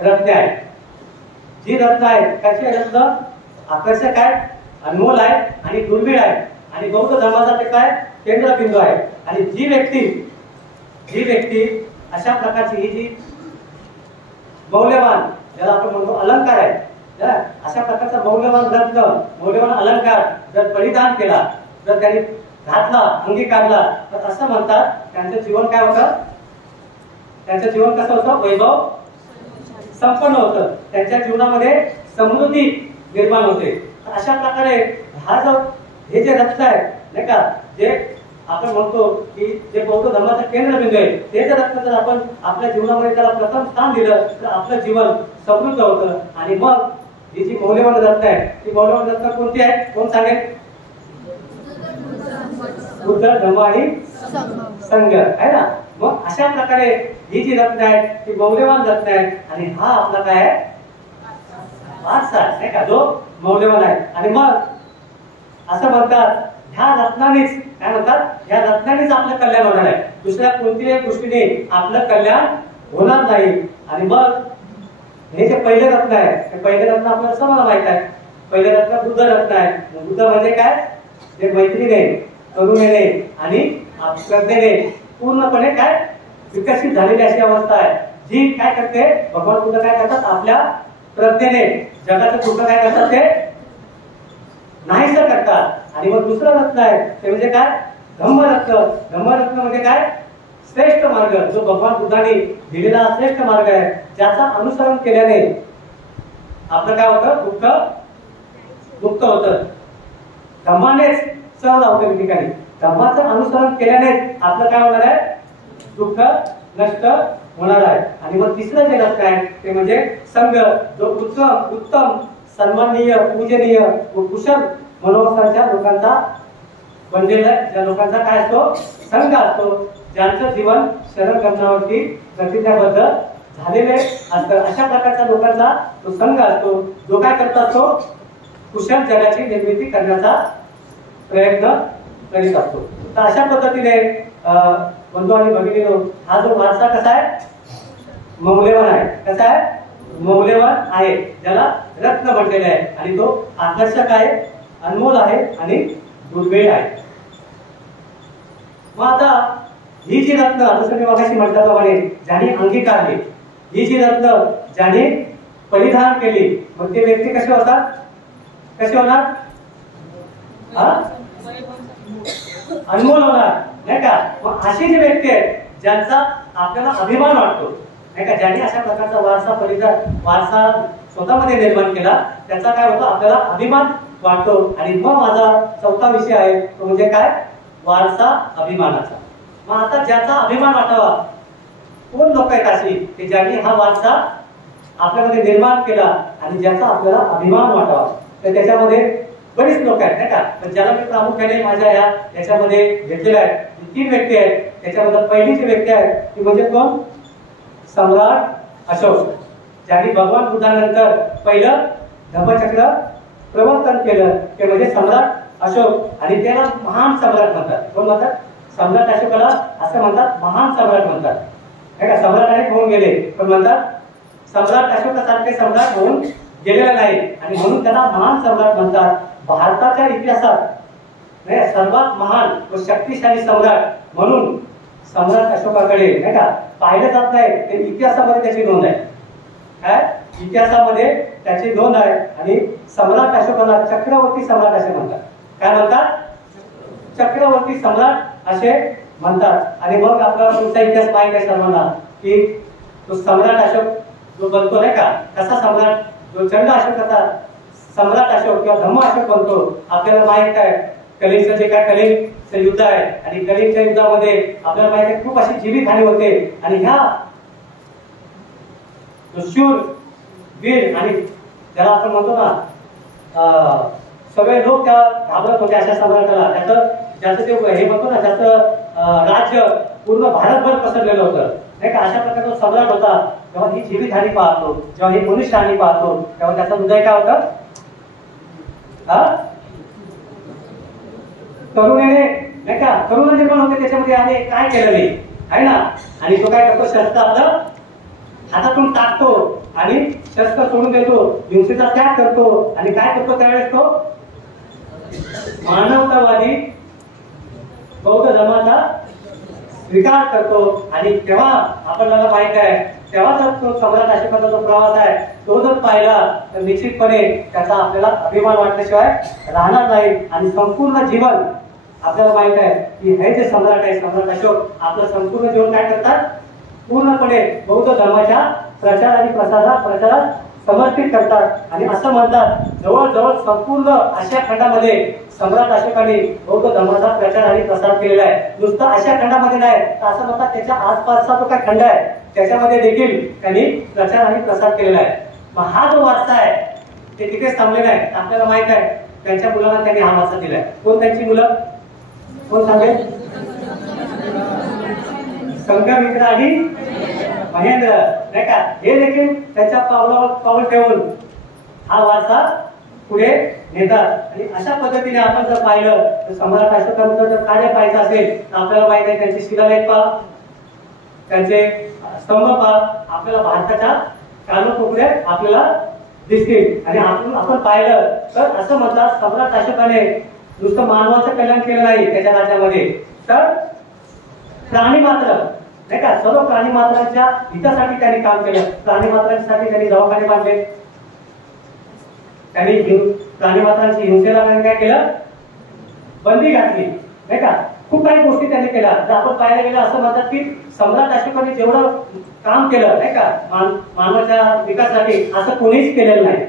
रत्ने आहेत. जी रत्न आहेत कशी आहे, रत्न आकर्षक आहे, अनमोल आहे आणि दुर्मिळ आहे. आणि बौद्ध धर्माचा ते काय केंद्रबिंदू आहे. आणि जी व्यक्ती अशा प्रकारची ही जी मौल्यवान, ज्याला आपण म्हणतो अलंकार आहे, अशा प्रकारचा मौल्यवान रत्न, मौल्यवान अलंकार जर परिधान केला, जर त्यांनी घातला, अंगीकारला, तर असं म्हणतात त्यांचं जीवन काय होतं, त्यांचं जीवन कसं होतं, वैभव संपन्न होतं. त्यांच्या जीवनामध्ये समृद्धी निर्माण होते. अशा प्रकारे हे जे रत्न आहे नाही का, जे आपण म्हणतो की जे बौद्ध धर्माचा केंद्रबिंदू आहे, ते जर रत्न जर आपण आपल्या जीवनामध्ये त्याला प्रथम स्थान दिलं तर आपलं जीवन समृद्ध होतं. आणि मग ही जी मौल्यवान रत्न आहे, ती मौल्यवान रत्न कोणती आहे, कोण सांगेल, बुद्ध धर्म आणि संघ आहे ना. मग अशा प्रकारे ही जी रत्न आहे ती मौल्यवान रत्न आहे. आणि हा आपला काय आहे, वारसा नाही का, जो मौल्यवान आहे. आणि मग असं म्हणतात ह्या रत्नानेच, काय म्हणतात, ह्या रत्नानेच आपलं कल्याण होणार आहे. दुसऱ्या कोणत्याही गोष्टीने आपलं कल्याण होणार नाही. आणि मग हे जे पहिले रत्न आहे, ते पहिले रत्न आपल्याला सर्वांना माहित आहे. पहिले रत्न बुद्ध रत्न आहे. बुद्ध म्हणजे काय, जे मैत्रीने, करुणेने आणि श्रद्धेने पूर्णपणे काय विकसित झालेली अशी अवस्था आहे, जी काय करते, भगवान बुद्ध काय करतात, आपल्या प्रज्ञेने जगाचं दुःख काय करतात, ते नाहीसं करतात. आणि मग दुसरं रत्न आहे ते म्हणजे काय, धम्मरत्न. धम्मरत्न म्हणजे काय, श्रेष्ठ मार्ग, जो भगवान बुद्धांनी दिलेला श्रेष्ठ मार्ग आहे, ज्याचा अनुसरण केल्याने आपलं काय होतं, दुःख होतं. धम्मानेच सहज होतं ठिकाणी. धम्माचं अनुसरण केल्यानेच आपलं काय होणार आहे, दुःख नष्ट होणार आहे. आणि मग तिसरं जे रत्न आहे ते म्हणजे संघ, जो उत्तम सन्माननीय, पूजनीय व कुशल मनोवस्थांच्या लोकांचा बनलेला, ज्या लोकांचा काय असतो, संघ असतो, ज्यांचं जीवन शरणगमनावरती प्रतिज्ञाबद्ध झालेले असतं. अशा प्रकारच्या लोकांचा तो संघ असतो, जो काय करत असतो, कुशल जगाची निर्मिती करण्याचा प्रयत्न करीत असतो. तर अशा पद्धतीने बंधू आणि भगिनींनो, हा जो वारसा कसा आहे, मौल्यवान आहे. कसा आहे, मौल्यवान आहे, ज्याला रत्न म्हटलेले आहे. आणि तो आकर्षक आहे, अनमोल आहे आणि दुर्मिळ आहे. मग आता ही जी रत्न, जसं मी मगाशी म्हटल्याप्रमाणे, ज्याने अंगीकारली, ही जी रत्न ज्याने परिधान केली, मग ते व्यक्ती कसे होतात, कसे होणार, अनमोल होणार नाही का. मग अशी जी व्यक्ती आहे ज्यांचा आपल्याला अभिमान वाटतो नाही का, ज्यांनी अशा प्रकारचा वारसा स्वतःमध्ये निर्माण केला, त्याचा काय होतो, आपल्याला अभिमान वाटतो. आणि मग माझा चौथा विषय आहे तो म्हणजे काय, वारसा अभिमानाचा. मग आता ज्याचा अभिमान वाटावा, कोण लोक आहेत अशी की ज्यांनी हा वारसा आपल्यामध्ये निर्माण केला आणि ज्याचा आपल्याला अभिमान वाटावा. तर त्याच्यामध्ये बरीच लोक आहेत नाही का, पण ज्याला मी प्रामुख्याने माझ्या याच्यामध्ये घेतलेलं आहे 3 व्यक्ती आहेत. त्याच्यामध्ये पहिली जी व्यक्ती आहे ती म्हणजे कोण? सम्राट अशोक, ज्यांनी भगवान बुद्धानंतर पहिलं धम्मचक्र प्रवर्तन केलं ते म्हणजे सम्राट अशोक. आणि त्याला महान सम्राट म्हणतात. कोण म्हणतात? सम्राट अशोकाला असं म्हणतात महान सम्राट म्हणतात नाही का. सम्राट अनेक होऊन गेले पण म्हणतात सम्राट अशोकासारखे सम्राट होऊन गेलेला नाही आणि म्हणून त्याला महान सम्राट म्हणतात. भारताच्या इतिहासात नाही सर्वात महान व शक्तिशाली सम्राट म्हणून सम्राट अशोकाकडे नाही का पाहिलं जात नाही. ते इतिहासामध्ये त्याची नोंद आहे. काय इतिहासामध्ये त्याची नोंद आहे. आणि सम्राट अशोकाला चक्रवर्ती सम्राट असे म्हणतात. काय म्हणतात? चक्रवर्ती सम्राट असे म्हणतात. आणि मग आपल्याला तुमचा इतिहास माहित आहे सर्वांना की तो सम्राट अशोक जो बनतो नाही का, कसा सम्राट जो चंड अशोकाचा सम्राट अशोक किंवा धम्म अशोक बनतो आपल्याला माहित आहे. कलिंगचं जे काय कलिंगचं युद्ध आहे आणि कलिंगच्या युद्धामध्ये आपल्याला माहित आहे खूप अशी जीवितहानी होते. आणि ह्या शूर वीर आणि ज्याला आपण म्हणतो ना सगळे लोक त्या घाबरत होते अशा सम्राटाला. ज्याचं ते हे म्हणतो ना ज्याचं राज्य पूर्ण भारतभर पसरलेलं होतं नाही का. अशा प्रकारचा सम्राट होता. जेव्हा ही जीवितहानी पाहतो, जेव्हा ही मनुष्यहानी पाहतो तेव्हा त्याचं हृदय काय होतं? करुणेने नाही का करुणा निर्माण होते त्याच्यामध्ये. आणि काय केलं नाही आहे ना. आणि तो काय करतो? शस्त्र आपलं हातातून टाकतो आणि शस्त्र सोडून देतो, हिंसेचा त्याग करतो. आणि काय करतो त्यावेळेस तो? मानवतावादी बौद्ध धर्माचा स्वीकार करतो. आणि तेव्हा आपल्याला माहित आहे तेव्हा जर तो सम्राट अशोकाचा जो प्रवास आहे तो जर पाहिला तर निश्चितपणे त्याचा आपल्याला अभिमान वाटल्याशिवाय राहणार नाही. आणि संपूर्ण जीवन आपल्याला माहित आहे की हे जे सम्राट आहे सम्राट अशोक आपलं संपूर्ण जीवन काय करतात? पूर्णपणे बौद्ध धर्माच्या प्रचार आणि प्रसारात समर्पित करतात. आणि असं म्हणतात जवळजवळ संपूर्ण आशिया खंडामध्ये सम्राट अशोकाने बौद्ध धर्माचा प्रचार आणि प्रसार केलेला आहे. नुसतं आशिया खंडामध्ये नाही तर असं म्हणतात त्याच्या आसपासचा जो काय खंड आहे त्याच्यामध्ये देखील त्यांनी प्रचार आणि प्रसार केलेला आहे. मग हा जो वारसा आहे ते तिथेच थांबले नाही. आपल्याला माहित आहे त्यांच्या मुलांना त्यांनी हा वारसा दिलाय. कोण त्यांची मुलं? कोण सांगेल? संघमित्र आणि महेंद्र नाही का. हे देखील त्यांच्या पावलावर पाऊल ठेवून हा वारसा पुढे नेतात. आणि अशा पद्धतीने आपण जर पाहिलं तर सम्राट अशोकांचं जर कार्य पाहायचं असेल तर आपल्याला माहित आहे त्यांचे शिलालेख पहा, त्यांचे स्तंभ पहा. आपल्याला भारताच्या कानाकोपऱ्यात आपल्याला दिसतील. आणि आपण पाहिलं तर असं म्हणतात सम्राट अशोकाने नुसतं मानवाचं कल्याण केलं नाही त्याच्या राज्यामध्ये तर प्राणी मात्र नाही का सर्व प्राणी मात्रांच्या हितासाठी त्यांनी काम केलं. प्राणी मात्रांसाठी त्यांनी दवाखाने बांधले. त्यांनी प्राणी मात्रांची हिंसेला त्यांनी काय केलं? बंदी घातली नाही का. खूप काही गोष्टी त्यांनी केल्या. जर आपण पाहायला गेलं असं म्हणतात की सम्राट अशोकाने जेवढं काम केलं नाही का मानवाच्या विकासासाठी असं कोणीच केलेलं नाही.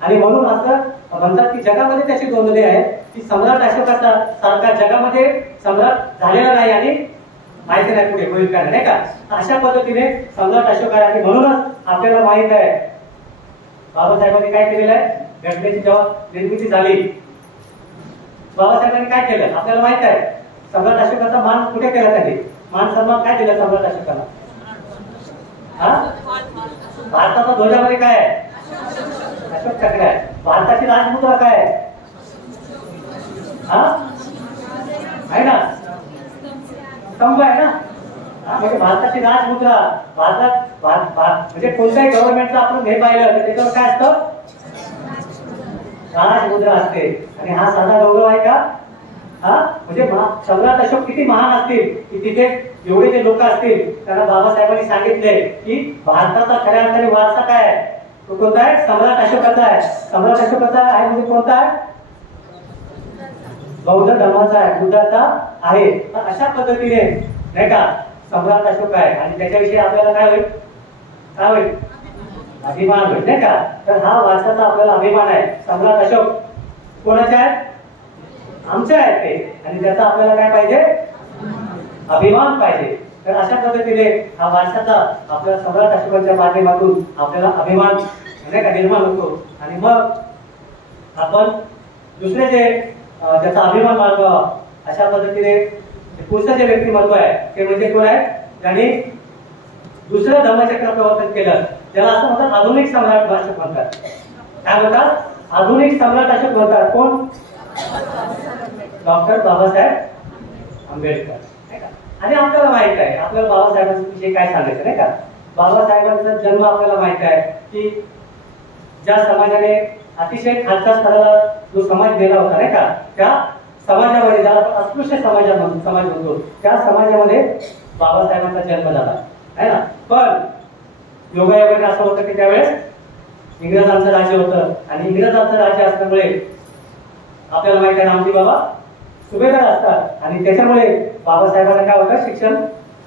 आणि म्हणून असं म्हणतात की जगामध्ये त्याची नोंदणी आहे की सम्राट अशोकाचा सारखा जगामध्ये सम्राट झालेला नाही आणि माहिती नाही पुढे होईल का नाही का. अशा पद्धतीने सम्राट अशोक आहे. आणि म्हणूनच आपल्याला माहित आहे बाबासाहेबांनी काय केलेलं आहे. घटनेची जेव्हा निर्मिती झाली बाबासाहेबांनी काय केलं आपल्याला माहित आहे. सम्राट अशोकाचा मान कुठे केला त्यांनी? मान सन्मान काय दिला सम्राट अशोकाला? भारताचा ध्वजामध्ये काय आहे? अशोक चक्र आहे. भारताची राजमुद्रा काय आहे? आहे ना स्तंभ आहे ना. म्हणजे भारताची राजमुद्रा भारतात म्हणजे कोणत्याही गव्हर्नमेंटचं आपण हे पाहिलं तर त्याच्यावर काय असतं? राजमुद्रा असते. आणि हा साधा गौरव आहे का? म्हणजे सम्राट अशोक किती महान असतील की तिथे एवढे जे लोक असतील त्यांना बाबासाहेबांनी सांगितले की भारताचा खऱ्या अर्थाने वारसा काय आहे? तो कोणता आहे? सम्राट अशोकाचा आहे. सम्राट अशोकाचा आहे म्हणजे कोणता आहे? बौद्ध धर्माचा आहे, बुद्धाचा आहे. अशा पद्धतीने नाही का सम्राट अशोक आहे. आणि त्याच्याविषयी आपल्याला काय होईल? काय होईल? अभिमान होईल नाही का. तर हा वारसाचा आपल्याला अभिमान आहे. सम्राट अशोक कोणाचे आहेत? आमचे आहेत ते. आणि त्याचा आपल्याला काय पाहिजे? अभिमान पाहिजे. तर अशा पद्धतीने हा वारसाचा आपल्या सम्राट अशोकांच्या माध्यमातून आपल्याला अभिमान नाही का निर्माण होतो आणि मग आपण दुसरे जे ज्याचा अभिमान बाळगावा अशा पद्धतीने पुढचं जे व्यक्तिमत्व आहे ते म्हणजे कोण आहे, ज्यांनी दुसरं धर्मचक्र प्रवर्तन केलं, त्याला असं म्हणतात आधुनिक सम्राट अशोक म्हणतात. काय म्हणतात? आधुनिक सम्राट अशोक म्हणतात. कोण? डॉक्टर बाबासाहेब आंबेडकर. आणि आपल्याला माहित आहे आपल्याला बाबासाहेबांविषयी काय सांगायचं नाही का. बाबासाहेबांचा जन्म आपल्याला माहित आहे की ज्या समाजाने अतिशय खालच्या स्तराला जो समाज दिला होता नाही का, त्या समाजामध्ये ज्याला आपण अस्पृश्य समाज म्हणतो त्या समाजामध्ये बाबासाहेबांचा जन्म झाला आहे ना. पण योगायोगाने असं होतं की त्यावेळेस इंग्रजांचं राज्य होतं आणि इंग्रजांचं राज्य असल्यामुळे आपल्याला माहित आहे नामजी बाबा सुभेदार असतात आणि त्याच्यामुळे बाबासाहेबांना काय होतं, शिक्षण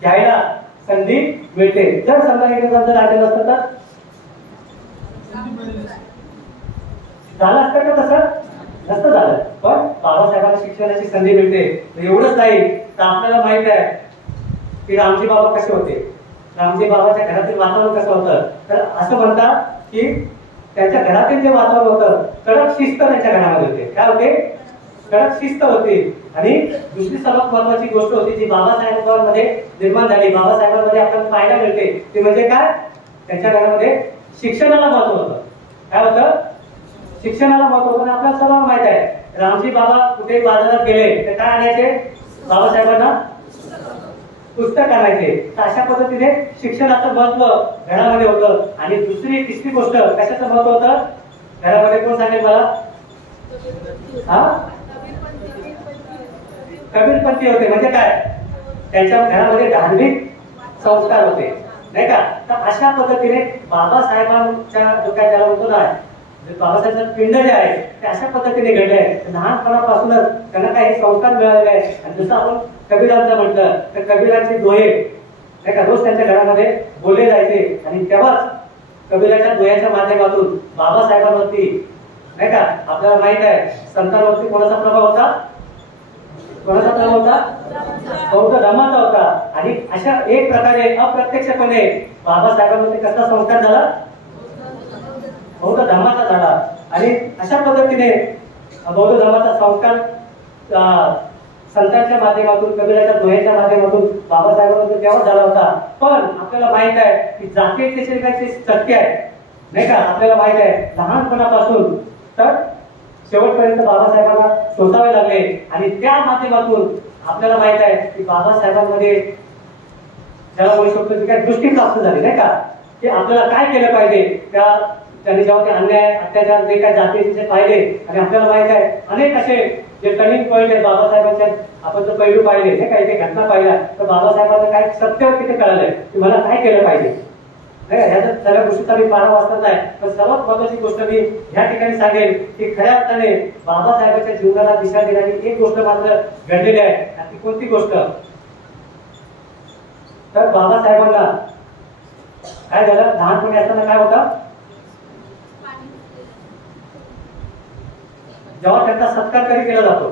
घ्यायला संधी मिळते. जर समजा इंग्रजांचं राज्य नसतं तर झालं असतं का? तसं नसतं झालं. पण बाबासाहेबांना शिक्षणाची संधी मिळते. एवढंच नाही तर आपल्याला माहित आहे की रामजी बाबा कसे होते. रामजी बाबाच्या घरातील वातावरण कसं होतं, तर असं म्हणतात की त्यांच्या घरातील जे वातावरण होतं कडक शिस्त त्यांच्या घरामध्ये होते. काय होते? कडक शिस्त होती. आणि दुसरी सर्वात महत्वाची गोष्ट होती जी बाबासाहेबांमध्ये निर्माण झाली, बाबासाहेबांमध्ये आपल्याला पाहायला मिळते, ती म्हणजे काय, त्यांच्या घरामध्ये शिक्षणाला महत्व होतं. काय होतं? शिक्षणाला महत्व होतं. आपल्याला सर्वांना माहित आहे रामजी बाबा कुठे बाजारात गेले तर काय आणायचे, बाबासाहेबांना पुस्तक आणायचे. तर अशा पद्धतीने शिक्षणाचं महत्व घरामध्ये होतं. आणि दुसरी तिसरी गोष्ट कशाचं महत्व होतं घरामध्ये, कोण सांगेल मला? कबीरपंथी होते. म्हणजे काय, त्यांच्या घरामध्ये धार्मिक संस्कार होते नाही का. तर अशा पद्धतीने बाबासाहेबांच्या जो काय त्याला होतो ना, बाबासाहेबांचं पिंड जे आहे ते अशा पद्धतीने घडले आहे. लहानपणापासूनच त्यांना काही संस्कार मिळालेले आहे. आणि जसं आपण कबीरांचं म्हटलं तर कबीरांचे दोहे नाही का रोज त्यांच्या घरामध्ये बोलले जायचे. आणि तेव्हाच कबीराच्या दोह्याच्या माध्यमातून बाबासाहेबांवरती नाही का आपल्याला माहित आहे संतांवरती कोणाचा प्रभाव होता, कोणाचा प्रभाव होता, बौद्ध धर्माचा होता. आणि अशा एक प्रकारे अप्रत्यक्षपणे बाबासाहेबांवरती कसा संस्कार झाला, बौद्ध धर्माचा झाला. आणि अशा पद्धतीने बौद्ध धर्माचा संस्कार संतांच्या माध्यमातून कबीराच्या दोह्याच्या माध्यमातून बाबासाहेबांवर तेव्हा झाला होता. पण आपल्याला माहित आहे की जातीय सत्य आहे नाही का. आपल्याला माहित आहे लहानपणापासून तर शेवटपर्यंत बाबासाहेबांना सोसावे लागले. आणि त्या माध्यमातून आपल्याला माहित आहे की बाबासाहेबांमध्ये ज्याला बोलू शकतो की काय दृष्टी प्राप्त झाली नाही का, की आपल्याला काय केलं पाहिजे. त्यांनी जेव्हा ते अन्याय अत्याचार जे काय जातीचे पाहिले. आणि आपल्याला माहित आहे अनेक असे जे टर्निंग पॉईंट आहेत बाबासाहेबांच्या, आपण जर पैलू पाहिले नाही का, एक घटना पाहिल्या तर बाबासाहेबांना काय सत्य तिथे कळालंय की मला काय केलं पाहिजे नाही का. ह्याच्या सगळ्या गोष्टीचा मी पाढा वाचत नाही, पण सर्वात महत्वाची गोष्ट मी ह्या ठिकाणी सांगेल की खऱ्या अर्थाने बाबासाहेबांच्या जीवनाला दिशा देणारी एक गोष्ट मात्र घडलेली आहे. आणि ती कोणती गोष्ट, तर बाबासाहेबांना काय झालं, लहानपणी असताना काय होतं, जेव्हा त्यांचा सत्कार कधी केला जातो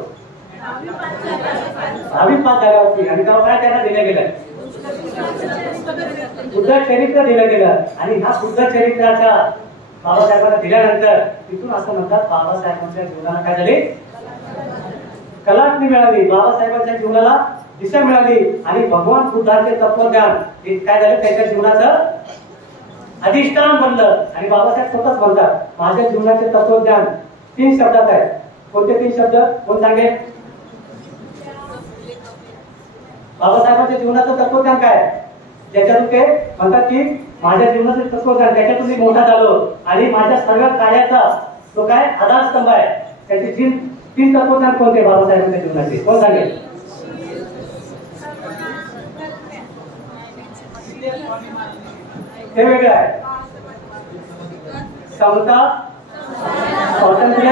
10वी पास झाल्यावरती. आणि तेव्हा काय त्यांना दिलं गेलं, बुद्ध चरित्र दिलं गेलं. आणि ह्या बुद्ध चरित्राच्या बाबासाहेबांना दिल्यानंतर तिथून असं म्हणतात बाबासाहेबांच्या जीवनाला काय झाले, कलाटणी मिळाली, बाबासाहेबांच्या जीवनाला दिशा मिळाली. आणि भगवान बुद्धांचे तत्वज्ञान हे काय झालं त्यांच्या जीवनाचं अधिष्ठान बनलं. आणि बाबासाहेब स्वतःच म्हणतात माझ्या जीवनाचे तत्वज्ञान 3 शब्दात आहे. कोणते 3 शब्द, कोण सांगेल? बाबासाहेबांच्या जीवनाचं तत्वज्ञान काय, ज्याच्यातून ते म्हणतात की माझ्या जीवनाचं तत्वज्ञान त्याच्यातून मी मोठा झालो आणि माझ्या सर्व कार्याचा तो काय आधारस्तंभ आहे. त्याचे 3 तत्वज्ञान कोणते बाबासाहेबांच्या जीवनाचे, कोण सांगेल? हे वेगळं आहे. समता, स्वातंत्र्य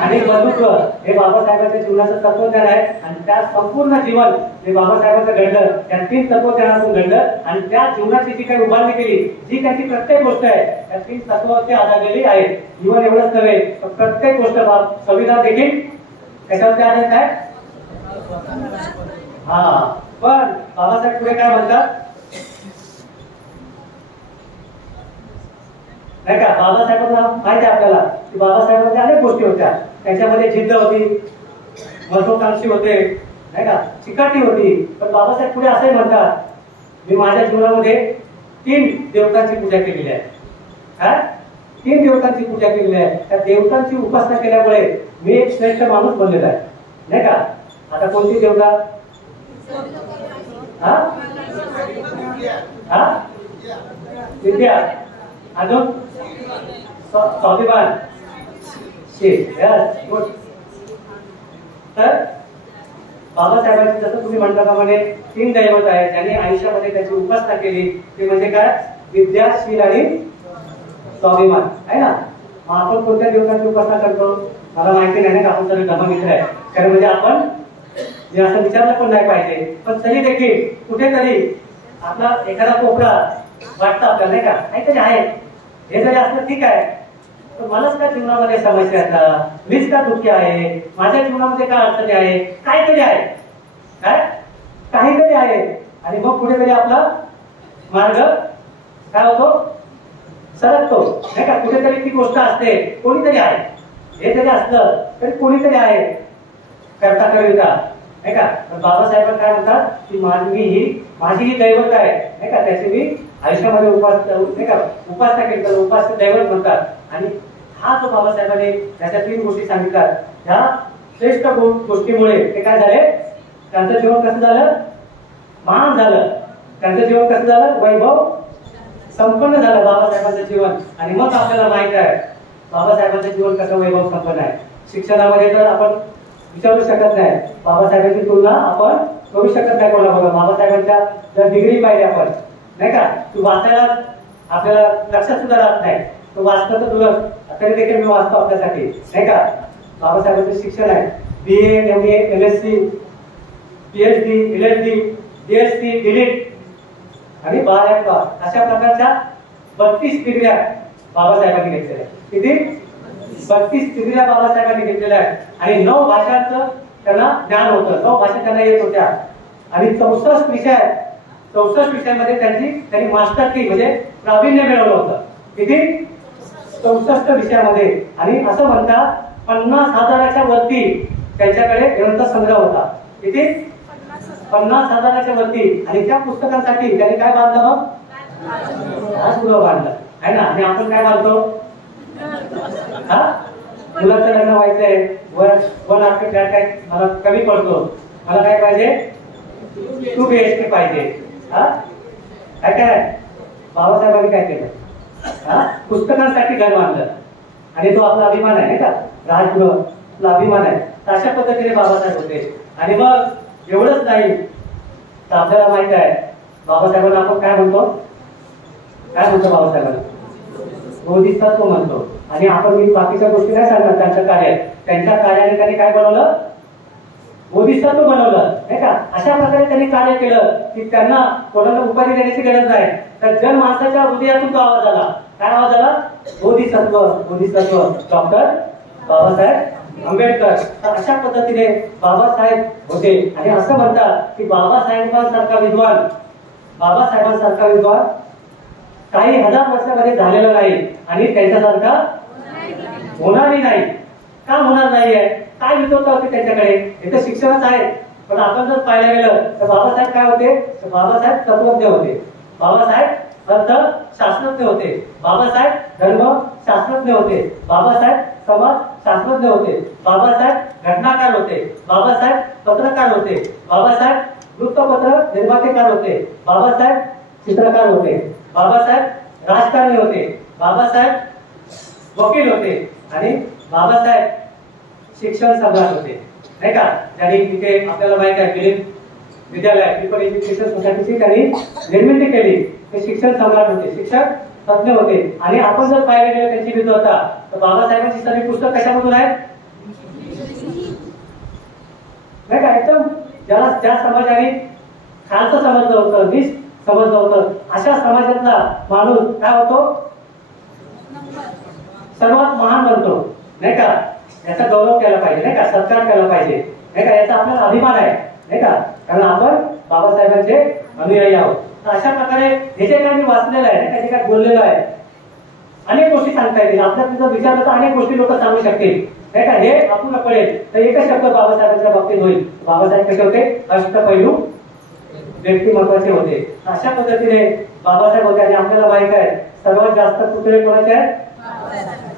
आणि बंधुत्व हे बाबासाहेबांच्या जीवनाचं तत्वज्ञान आहे. आणि त्या संपूर्ण जीवन जे बाबासाहेबांचं घडलं त्या 3 तत्वज्ञानातून घडलं. आणि त्या जीवनाची जी काही उभारणी केली, जी त्यांची प्रत्येक गोष्ट आहे त्या 3 तत्वावरती आधारलेली आहे. जीवन एवढंच नव्हे तर प्रत्येक गोष्ट संविधान देखील त्याच्यावरती आधारित आहे. हा, पण बाबासाहेब पुढे काय म्हणतात नाही का? बाबासाहेबांना माहिती आहे आपल्याला की बाबासाहेबांच्या अनेक गोष्टी होत्या. त्यांच्यामध्ये जिद्द होती, महत्वाकांक्षी होते नाही का, चिकाटी होती. पण बाबासाहेब पुढे असंही म्हणतात, मी माझ्या जीवनामध्ये 3 देवतांची पूजा केलेली आहे. हा, 3 देवतांची पूजा केलेली आहे. त्या देवतांची उपासना केल्यामुळे मी एक श्रेष्ठ माणूस बनलेला आहे नाही का. आता कोणती देवता? हा हा, विद्या, अजून स्वाभिमान. तर बाबासाहेबांची जसं तुम्ही म्हटल्याप्रमाणे 3 दैवत आहेत ज्यांनी आयुष्यामध्ये त्याची उपासना केली. ते म्हणजे काय? विद्या, शील आणि स्वाभिमान आहे ना. मग आपण कोणत्या देवतांची उपासना करतो मला माहिती नाही का. आपण सगळे धर्ममित्र आहे कारण म्हणजे आपण मी असं विचारलं पण नाही पाहिजे. पण तरी देखील कुठेतरी आपला एखादा कोपरा वाटतं आपल्याला नाही का, काहीतरी आहे. हे जरी असलं ठीक आहे, तर मलाच का जीवनामध्ये समस्या येतात, मीच का दुःखी आहे, माझ्या जीवनामध्ये काय अडचणी आहे, काहीतरी आहे, काय काहीतरी आहे. आणि मग कुठेतरी आपला मार्ग काय होतो, सरकतो नाही का. कुठेतरी ती गोष्ट असते, कोणीतरी आहे. हे जरी असलं तरी कोणीतरी आहे करता करिता नाही का. पण बाबासाहेब काय म्हणतात की माझी ही दैवत आहे नाही का, त्याची मी आयुष्यामध्ये उपासना केली तर उपास्य दैवत म्हणतात. आणि हा जो बाबासाहेबांनी त्याच्या 3 गोष्टी सांगिततात, ह्या श्रेष्ठ गोष्टीमुळे ते काय झाले, त्यांचं जीवन कसं झालं, महान झालं. त्यांचं जीवन कसं झालं, वैभव संपन्न झालं बाबासाहेबांचं जीवन. आणि मग आपल्याला माहित आहे बाबासाहेबांचं जीवन कसं वैभव संपन्न आहे. शिक्षणामध्ये तर आपण विचारू शकत नाही, बाबासाहेबांची तुलना आपण करू शकत नाही कोणाबरोबर. बाबासाहेबांच्या जर डिग्री पाहिजे आपण नाही का, तू वाचायला आपल्याला लक्षात सुद्धा राहत नाही, तो वाचतं तर तुला तरी देखील मी वाचतो आपल्यासाठी नाही का. बाबासाहेबांचं शिक्षण आहे BA, MA, LSC, PhD, LLD, DSc, DLIT आणि 12 अशा प्रकारच्या 32 डिग्र्या बाबासाहेबांनी घेतलेल्या आहेत. किती? 32 डिग्र्या बाबासाहेबांनी घेतलेल्या आहेत. आणि 9 भाषांचं त्यांना ज्ञान होतं, 9 भाषा त्यांना येत होत्या. आणि 64 विषयामध्ये त्यांनी मास्टर की म्हणजे प्रावीण्य मिळवलं होतं. किती? 64 विषयामध्ये. आणि असं म्हणतात 50,000च्या वरती त्यांच्याकडे ग्रंथसंग्रह होता. किती? 50,000च्या वरती. आणि त्या पुस्तकांसाठी त्यांनी काय बांधलं, मग राजगृह बांधलं आहे ना. आणि आपण काय बांधतो, हा मुलाचं लग्न व्हायचंय, वन आफ्टर फ्लॅट काय मला कमी पडतो, मला काय पाहिजे 2 BHK पाहिजे. हा काय बाबासाहेबांनी काय केलं, हा पुस्तकांसाठी घर बांधलं. आणि तो आपला अभिमान आहे नाही का, राजगृह आपला अभिमान आहे. तर अशा पद्धतीने बाबासाहेब होते. आणि मग एवढंच नाही तर आपल्याला माहित आहे बाबासाहेबांना आपण काय म्हणतो बाबासाहेबांना बोधिसत्व म्हणतो. आणि आपण मी बाकीच्या गोष्टी काय सांगणार, त्यांच्या कार्याने त्यांनी काय बनवलं, बोधिसत्व बनवलं नाही का. अशा प्रकारे त्यांनी कार्य केलं की त्यांना कोणाला उपाधी देण्याची गरज नाही. तर जर माणसाच्या हृदयातून तो आवाज आला, काय आवाज आला, बोधिसत्व डॉक्टर बाबासाहेब आंबेडकर. तर अशा पद्धतीने बाबासाहेब होते. आणि असं म्हणतात की बाबासाहेबांसारखा विद्वान काही हजार वर्षामध्ये झालेला नाही आणि त्यांच्यासारखा होणारही नाही. का होणार नाहीये, काय विचारता होते त्यांच्याकडे, हे तर शिक्षणच आहे. पण आपण जर पाहायला गेलं तर बाबासाहेब काय होते, तर बाबासाहेब तत्वज्ञ होते, बाबासाहेब अर्थशास्त्रज्ञ होते, बाबासाहेब धर्मशास्त्रज्ञ होते, बाबासाहेब समाजशास्त्रज्ञ होते, बाबासाहेब घटनाकार होते, बाबासाहेब पत्रकार होते, बाबासाहेब वृत्तपत्र निर्मातेकार होते, बाबासाहेब चित्रकार होते, बाबासाहेब राजकारणी होते, बाबासाहेब वकील होते आणि बाबासाहेब शिक्षण सम्राट होते नाही का. त्यांनी तिथे आपल्याला माहित आहे दिलीप विद्यालय पीपल एज्युकेशन सोसायटीची त्यांनी निर्मिती केली. ते शिक्षण सम्राट होते, शिक्षक तज्ञ होते. आणि आपण जर पाहिलं गेलं त्यांची विद्वत्ता तर बाबासाहेबांची सगळी पुस्तक कशामधून आहेत नाही का. एकदम ज्या समाजाने खालचं समजलं होतं, नीच समजलं होतं, अशा समाजातला माणूस काय होतो, सर्वात महान बनतो नाही का. याचा गौरव केला पाहिजे नाही का, सत्कार केला पाहिजे नाही का, याचा आपल्याला अभिमान आहे नाही का. कारण आपण बाबासाहेबांचे अनुयायी आहोत. तर अशा प्रकारे हे जे काही मी वाचलेलं आहे, जे काही बोललेलं आहे, अनेक गोष्टी सांगता येतील. आपल्या तुझा विचार तर अनेक गोष्टी लोक सांगू शकतील, नाही का. हे आपण कळेल तर एकच शब्द बाबासाहेबांच्या बाबतीत होईल. बाबासाहेब कसे होते? अष्टपैलू व्यक्तिमत्वाचे होते. अशा पद्धतीने बाबासाहेब होते. आणि आपल्याला माहित आहे सर्वात जास्त पुतळे कोणाचे आहेत,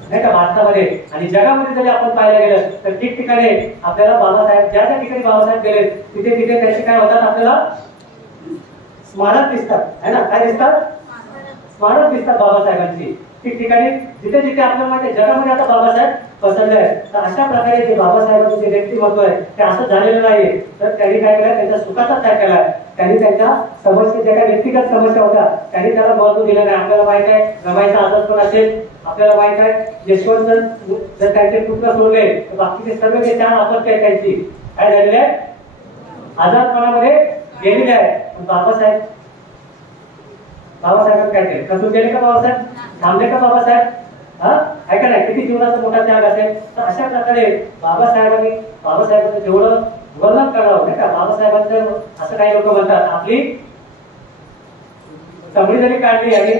नाही का, भारतामध्ये. आणि जगामध्ये जरी आपण पाहायला गेलं तर ठिकठिकाणी आपल्याला बाबासाहेब, ज्या ज्या ठिकाणी बाबासाहेब गेले तिथे तिथे त्यांचे काय होतात, आपल्याला स्मारक दिसतात, है ना. काय दिसतात? स्मारक दिसतात बाबासाहेबांची ठिकठिकाणी. जिथे जिथे आपल्याला माहिती आहे जगामध्ये आता बाबासाहेब पसरले आहेत. तर अशा प्रकारे जे बाबासाहेबांचं जे व्यक्तिमत्व आहे ते असं झालेलं नाहीये. तर त्यांनी काय केलं, त्यांच्या सुखाचा त्याग केलाय. त्यांनी त्यांच्या समस्या, ज्या काही व्यक्तिगत समस्या होत्या त्यांनी त्याला महत्व दिलं नाही. आपल्याला माहित आहे रमाईचा आदर पण असेल, आपल्याला माहित आहे यशवंत जर त्यांचे पुत्र सोडले तर बाकीचे सर्व जे चार अपत्य आहेत त्यांची काय झालेले आहे, आजारपणामध्ये गेलेले आहे. बाबासाहेबांनी काय केलं? कसून गेले का बाबासाहेब? थांबले का बाबासाहेब? आहे का नाही? किती जीवनाचा मोठा त्याग असेल. तर अशा प्रकारे बाबासाहेबांचं जेवढं वर्णन करावं, नाही का. बाबासाहेबांचं असं काही लोक म्हणतात आपली चमडी जरी काढली आणि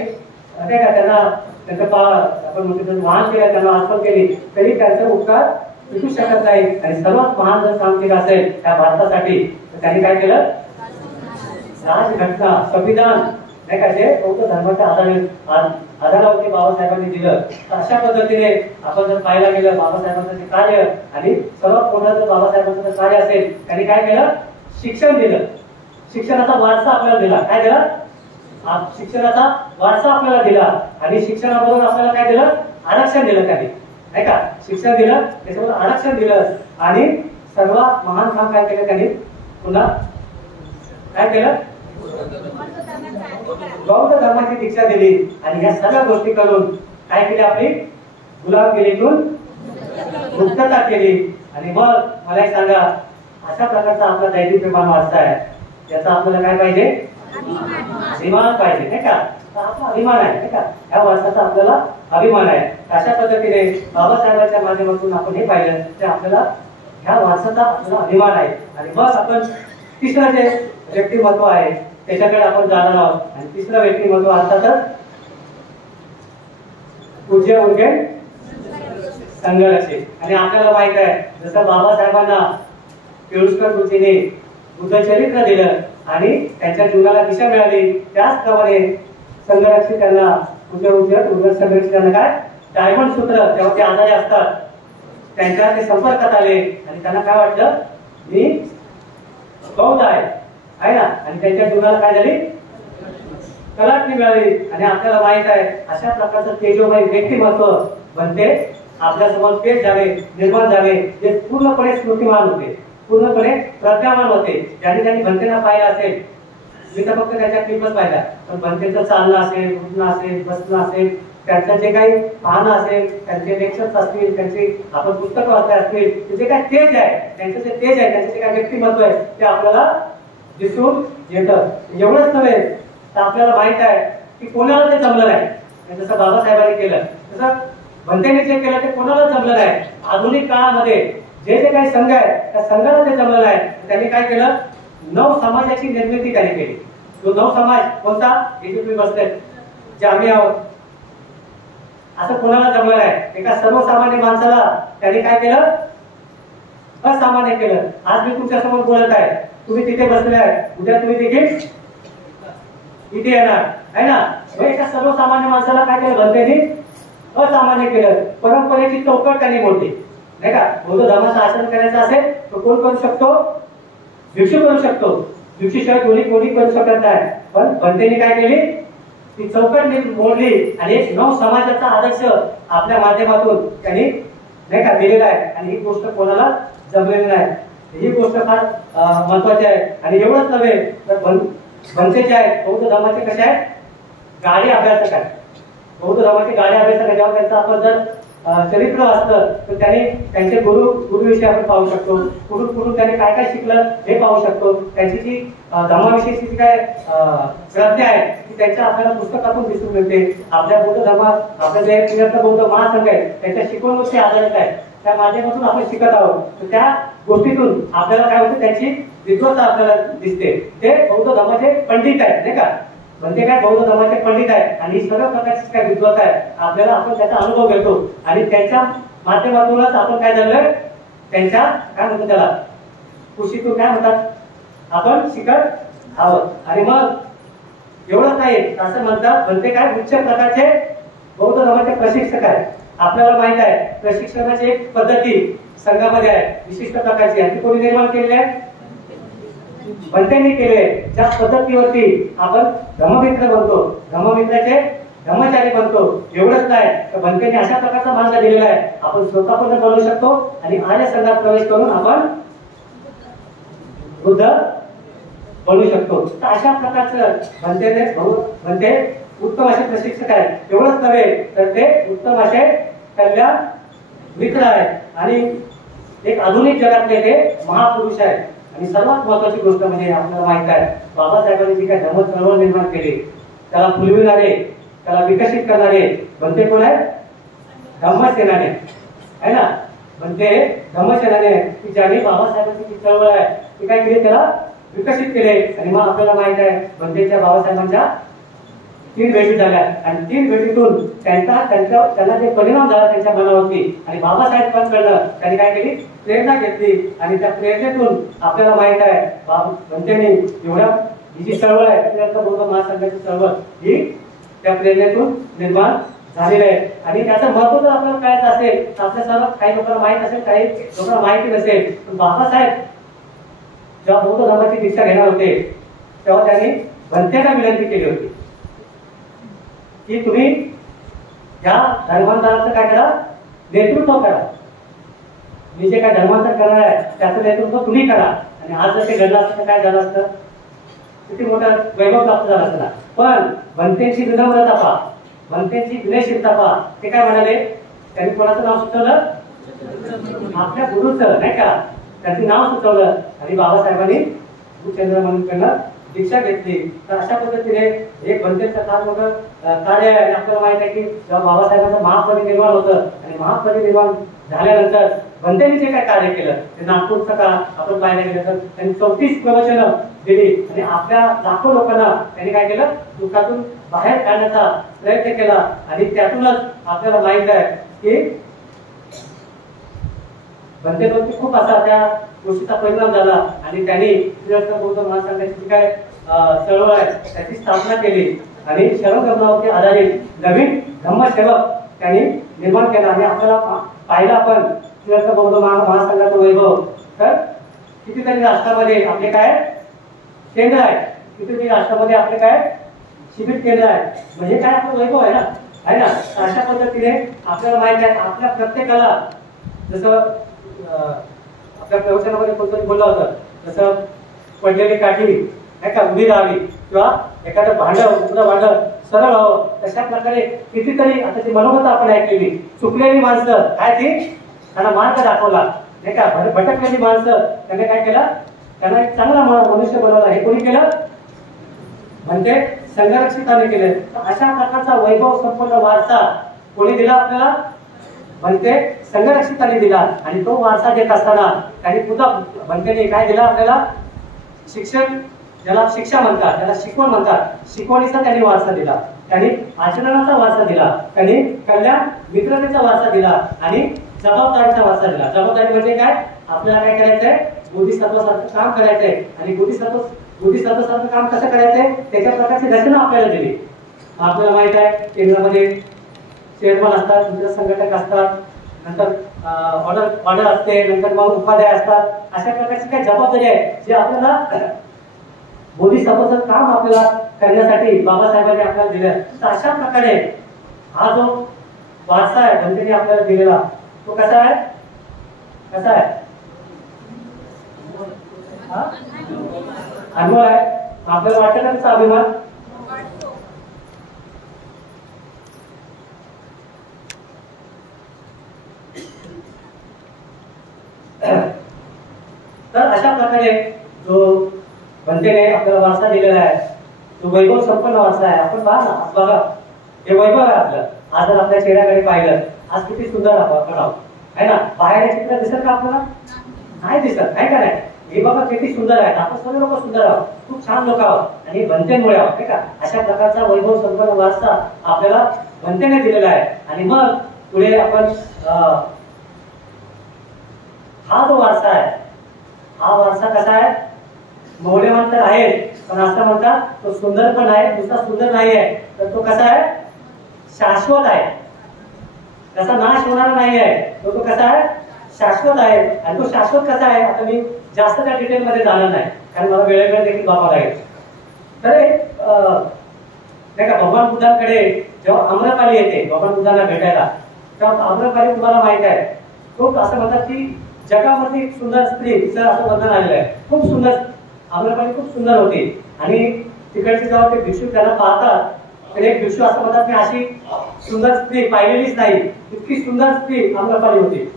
नाही का त्यांना त्यांचं आपण महान केलं, त्यांना अर्पण केली तरी त्यांचा उपकार विटू शकत नाही. आणि सर्वात महान जर काम केलं असेल त्या भारतासाठी तर त्यांनी काय केलं? राजघटना, संविधान, नाही का, जे बौद्ध धर्माच्या आधारावरती बाबासाहेबांनी दिलं. तर अशा पद्धतीने आपण जर पाहायला गेलं बाबासाहेबांचं जे कार्य, आणि सर्वात मोठं जर बाबासाहेबांचं कार्य असेल, त्यांनी काय केलं? शिक्षण दिलं. शिक्षणाचा वारसा आपल्याला दिला. काय दिला? शिक्षणाचा वारसा आपल्याला दिला. आणि शिक्षणाबरोबर आपल्याला काय दिलं? आरक्षण दिलं त्यांनी, नाही का. शिक्षण दिलं, त्याच्याबरोबर आरक्षण दिलं. आणि सर्वात महान काम काय केलं त्यांनी? पुन्हा काय केलं? बौद्ध धर्माची दीक्षा दिली. आणि ह्या सगळ्या गोष्टी करून काय केली? आपली गुलामगिरीतून मुक्तता केली. आणि मग मला एक सांगा, अशा प्रकारचा आपला दैदिप्यमान वारसा आहे, याचा आपल्याला काय पाहिजे? अभिमान पाहिजे, नाही का. आपला अभिमान आहे, नाही का. या वारसाचा आपल्याला अभिमान आहे. अशा पद्धतीने बाबासाहेबांच्या माध्यमातून आपण हे पाहिलं की आपल्याला ह्या वारसाचा आपल्याला अभिमान आहे. आणि मग आपण तिसरं जे व्यक्तिमत्व आहे त्याच्याकडे आपण जाणार आहोत. आणि तिसरं व्यक्तिमत्व अर्थातच पूज्य उर्गेन संघरक्षक. आणि आपल्याला माहित आहे जसं बाबासाहेबांना केळुस्कर कृतीने बुद्धचरित्र दिलं आणि त्यांच्या जीवनाला दिशा मिळाली, त्याचप्रमाणे संघरक्षकांना पूज्य उर्गेन संघरक्षकांना काय डायमंड सूत्र जेव्हा ते आजारी असतात त्यांच्या ते संपर्कात आले आणि त्यांना काय वाटलं, मी बौद्ध आहे ना. आणि त्यांच्या जीवनाला काय झाली? कलाटणी मिळाली. आणि आपल्याला माहित आहे अशा प्रकारचं तेजोमय व्यक्तिमत्व बनते आपल्या समोर पेश झाले, निर्माण झाले, जे पूर्णपणे स्मृतिमान होते, पूर्णपणे प्रज्ञामान होते. ज्यांनी बनतेला पाहिलं असेल, मी तर फक्त त्याच्या क्लिपच पाहिल्या, पण बनतेचं चालणं असेल, उठणं असेल, बसणं असेल, त्यांचं जे काही पाहणं असेल, त्यांचे लेक्चर्स असतील, त्यांची आपण पुस्तकं वाचले असतील, जे काही तेज आहे, त्यांचं जे तेज आहे, त्यांचं जे काही व्यक्तिमत्व आहे ते आपल्याला दिसून येतं. एवढंच नव्हे तर आपल्याला माहित आहे की कोणाला ते जमलं नाही. जसं बाबासाहेबांनी केलं तसं भंतेने जे केलं ते कोणाला जमलं नाही. आधुनिक काळामध्ये जे जे काही संघ आहे त्या संघाला ते जमलं नाही. त्यांनी काय केलं? नव समाजाची निर्मिती त्यांनी केली. तो नव समाज कोणता? इथे तुम्ही बसले जे आम्ही आहोत. असं कोणाला जमलं नाही. एका सर्वसामान्य माणसाला त्यांनी काय केलं? असामान्य केलं. आज मी तुमच्या समोर बोलत आहे, तुम्ही तिथे बसले आहे, उद्या तुम्ही देखील इथे येणार आहे ना. एका सर्वसामान्य माणसाला काय केलं? भंतेनी असामान्य केलं. परंपरेची चौकट त्यांनी मोडली, नाही का. बौद्ध धर्माचं आचरण करायचं असेल तर कोण करू शकतो? भिक्षू करू शकतो. भिक्षूशिवाय कोणी करू शकत नाही. पण भंतेनी काय केली? ती चौकट मोडली आणि एक नव समाजाचा आदर्श आपल्या माध्यमातून त्यांनी नाही का दिलेला आहे. आणि ही गोष्ट कोणाला जमलेली नाही. ही गोष्ट फार महत्वाची आहे. आणि एवढंच नव्हे तर भंते जे आहेत बौद्ध धर्माचे कसे आहेत? गाडी अभ्यासक आहेत. बौद्ध धर्माचे गाडी अभ्यासक आहे. जेव्हा त्यांचं आपण जर चरित्र वाचलं तर त्यांनी त्यांचे गुरुविषयी आपण पाहू शकतो. कुठून त्यांनी काय काय शिकलं हे पाहू शकतो. त्यांची जी धर्माविषयीची जी काय श्रद्धा आहे ती त्यांच्या आपल्याला पुस्तकातून दिसून मिळते. आपल्या बौद्ध धर्मात आपल्या जे बौद्ध महासंघ आहे त्यांच्या शिकवणुकीवर आधारित आहे. त्या माध्यमातून आपण शिकत आहोत. तर त्या गोष्टीतून आपल्याला काय होतं, त्यांची विद्वत्ता आपल्याला दिसते. ते बौद्ध धर्माचे पंडित आहेत नाही का, म्हणजे काय बौद्ध धर्माचे पंडित आहेत आणि सर्व प्रकारची काय विद्वत्ता आहे आपल्याला, आपण त्याचा अनुभव घेतो आणि त्यांच्या माध्यमातूनच आपण काय झालं, त्यांच्या काय म्हणतो त्याला कुशीतून काय म्हणतात आपण शिकत आहोत. आणि मग एवढंच नाही, असं म्हणतात म्हणते काय उच्च प्रकारचे बौद्ध धर्माचे प्रशिक्षक आहेत. आपल्याला माहित आहे प्रशिक्षणाची एक पद्धती संघामध्ये आहे विशिष्ट प्रकारची आहे. ती कोणी निर्माण केलेली आहे, भंतेंनी केले. ज्या पद्धतीवरती आपण धम्ममित्र बनतो, धम्ममित्राचे धम्मचारी बनतो. एवढंच नाही तर भंतेंनी अशा प्रकारचा मार्ग दिलेला आहे, आपण स्वतः पण बनवू शकतो आणि आर्य संघात प्रवेश करून आपण बुद्ध बनवू शकतो. तर अशा प्रकारचं भंते उत्तम असे प्रशिक्षक आहेत. एवढंच नव्हे तर ते उत्तम असे कल्याण मित्र आहेत आणि एक आधुनिक जगातले ते महापुरुष आहेत. आणि सर्वात महत्वाची गोष्ट म्हणजे आपल्याला माहित आहे बाबासाहेबांनी जी काही धर्म चळवळ निर्माण केली, त्याला फुलविणारे, त्याला विकसित करणारे भंते कोण आहेत, धम्मसेनाने आहे ना. म्हणजे धम्मसेनाने की ज्याने बाबासाहेबांची जी चळवळ आहे ती काय केली, त्याला विकसित केले. आणि मग आपल्याला माहित आहे भंतेच्या बाबासाहेबांच्या 3 भेटी झाल्या आणि 3 भेटीतून त्यांना जे परिणाम झाला त्यांच्या मनावरती आणि बाबासाहेबांकडनं त्यांनी काय केली, प्रेरणा घेतली. आणि त्या प्रेरणेतून आपल्याला माहित आहे भंतेने एवढ्या ही जी चळवळ आहे बौद्ध महासंघाची चळवळ ही त्या प्रेरणेतून निर्माण झालेलं आहे. आणि त्याचं महत्व जर आपल्याला कळत असेल तर आपल्या सर्व काही लोकांना माहित असेल, काही लोकांना माहिती नसेल. पण बाबासाहेब जेव्हा बौद्ध धर्माची दीक्षा घेणार होते तेव्हा त्यांनी भंतेला विनंती केली होती की तुम्ही या धर्मांतराचं काय करा, नेतृत्व करा. मी जे काय धर्मांतर करणार आहे त्याचं नेतृत्व तुम्ही करा. आणि आज जर ते घडलं असतं तर काय झालं असतं, किती मोठा वैभव प्राप्त झाला असता. पण भंतेची विनम्रता पहा, भंतेची विनयशीलता पहा. ते काय म्हणाले, त्यांनी कोणाचं नाव सुचवलं, आपल्या गुरुचं नाही का, त्यांचं नाव सुचवलं आणि बाबासाहेबांनी गुरुचंद्र म्हणून दीक्षा घेतली. तर अशा पद्धतीने एक भंतेचं फार मोठं कार्य आहे. आपल्याला माहित आहे की जेव्हा बाबासाहेबांचं महापरिनिर्वाण होतं आणि महापरिनिर्वाण झाल्यानंतर भंतेने जे काय कार्य केलं ते नागपूरचं का आपण पाहायला गेलं तर त्यांनी 34 प्रवचनं दिली आणि आपल्या लाखो लोकांना त्यांनी काय केलं, दुःखातून बाहेर काढण्याचा प्रयत्न केला. आणि त्यातूनच आपल्याला माहित आहे की भंतेवरती खूप असा त्या गोष्टीचा परिणाम झाला आणि त्यांनी बौद्ध महासंघाची काय चळवळ आहे त्याची स्थापना केली आणि शरण धर्मावरती आधारित नवीन धम्मसेवक त्यांनी निर्माण केला. आणि आपल्याला पाहिला आपण बौद्ध महासंघाचं वैभव, तर कितीतरी राष्ट्रामध्ये आपले काय केंद्र आहे, कितीतरी राष्ट्रामध्ये आपले काय शिबिर केंद्र आहे. म्हणजे काय आपलं वैभव आहे ना. अशा पद्धतीने आपल्याला माहित आहे आपल्या प्रत्येकाला, जसं आपल्या प्रवचनामध्ये कोणतरी बोललं होतं, जसं पडलेली काठी नाही का उभी राहावी किंवा एखादं भांडं सरळ व्हावं, तशा प्रकारे कितीतरी आता जी मनोगत आपण ऐकलेली, चुकलेली माणसं काय ती त्यांना मार्ग दाखवला नाही का, भटकलेली माणसं त्यांनी काय केलं, त्यांना एक चांगला मनुष्य बनवला. हे कोणी केलं, म्हणजे संघरक्षितांनी केले. अशा प्रकारचा वैभव संपन्न वारसा कोणी दिला आपल्याला, म्हणजे संघरक्षितांनी दिला. आणि तो वारसा देत असताना त्यांनी पुन्हा भंतेने काय दिला आपल्याला, शिक्षण, ज्याला शिक्षा म्हणतात, त्याला शिकवण म्हणतात, शिकवणीचा त्यांनी वारसा दिला. त्यांनी आचरणाचा वारसा दिला, त्यांनी कल्याण मित्रतेचा वारसा दिला आणि जबाबदारीचा वारसा दिला. जबाबदारी म्हणजे काय, आपल्याला काय करायचंय, बोधिसत्वासारखं काम करायचंय. आणि बोधिसत्वासारखं काम कसं करायचंय त्याच्या प्रकारची रचना आपल्याला दिली. आपल्याला माहित आहे केंद्रामध्ये चेअरमन असतात, मित्र संघटक असतात, नंतर ऑर्डर असते, नंतर मग उपाध्याय असतात. अशा प्रकारची काही जबाबदारी आहे जे आपल्याला बोधिसत्वाचं काम आपल्याला करण्यासाठी बाबासाहेबांनी आपल्याला दिलं. तर अशा प्रकारे हा जो वारसा आहे भंतेने आपल्याला दिलेला तो कसा आहे, अनमोल आहे. आपल्याला वाटतं का त्याचा अभिमान, तर अशा प्रकारे जो भंतेने आपल्याला वारसा दिलेला आहे तो वैभव संपन्न वारसा आहे. आपण पहा ना, बघा हे वैभव आहे आपलं. आज जर आपल्या चेहऱ्याकडे पाहिलं, आज किती सुंदर आपण आहोत आहे ना. बाहेर चित्र दिसत का आपल्याला? नाही दिसत, आहे का नाही. हे बघा किती सुंदर आहे. आपण सर्व लोक सुंदर आहोत, खूप छान लोक आहोत आणि बनतेमुळे आहोत, आहे का. अशा प्रकारचा वैभव संपन्न वारसा आपल्याला बनतेने दिलेला आहे. आणि मग पुढे आपण हा जो वारसा आहे, हा वारसा कसा आहे? मौल्यवान तर आहे, पण असं म्हणतात तो सुंदर पण आहे. नुसता सुंदर नाही आहे, तर तो कसा आहे? शाश्वत आहे. त्याचा नाश होणारा नाही आहे, तो कसा आहे? शाश्वत आहे. आणि तो शाश्वत कसा आहे? आता मी जास्त त्या डिटेल मध्ये जाणार नाही, कारण मला वेळेवेळी देखील बघावं लागेल. तर नाही का, भगवान बुद्धांकडे जेव्हा आम्रपाली येते भगवान बुद्धांना भेटायला, तेव्हा आम्रपाली तुम्हाला माहित आहे, खूप असं म्हणतात की जगामध्ये एक सुंदर स्त्री, तिचं असं वर्णन आलेलं आहे. खूप सुंदर आम्रपाली, खूप सुंदर होती. आणि तिकडचे जेव्हा ते भिक्षू त्यांना पाहतात, तर एक भिक्षू असं म्हणतात, मी अशी सुंदर स्त्री पाहिलेलीच नाही, इतकी सुंदर स्त्री आम्रपाली होती.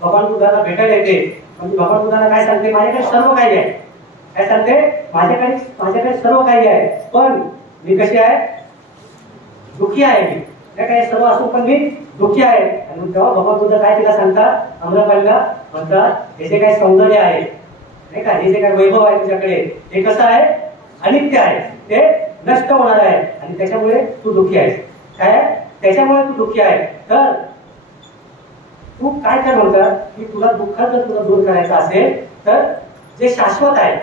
भगवान बुद्धांना भेटायला येते, म्हणजे भगवान बुद्धांना काय सांगते? माझ्याकडे सर्व काही आहे. काय सांगते? माझ्याकडे सर्व काही आहे, पण मी कशी आहे? दुःखी आहे. मी काय सर्व असून पण मी दुःखी आहे. आणि तेव्हा भगवान बुद्ध काय तिला सांगतात? आम्रपालीला म्हणतात, हे जे काही सौंदर्य आहे, नाही का, हे जे काही वैभव आहे तुझ्याकडे, हे कसं आहे? अनित्य आहे, ते नष्ट होणार आहे, आणि त्याच्यामुळे तू दुःखी आहेस. काय? त्याच्यामुळे तू दुःखी आहे. तर तू काय कर म्हणतात की तुला दुःख जर तुला दूर करायचं असेल, तर जे शाश्वत आहे,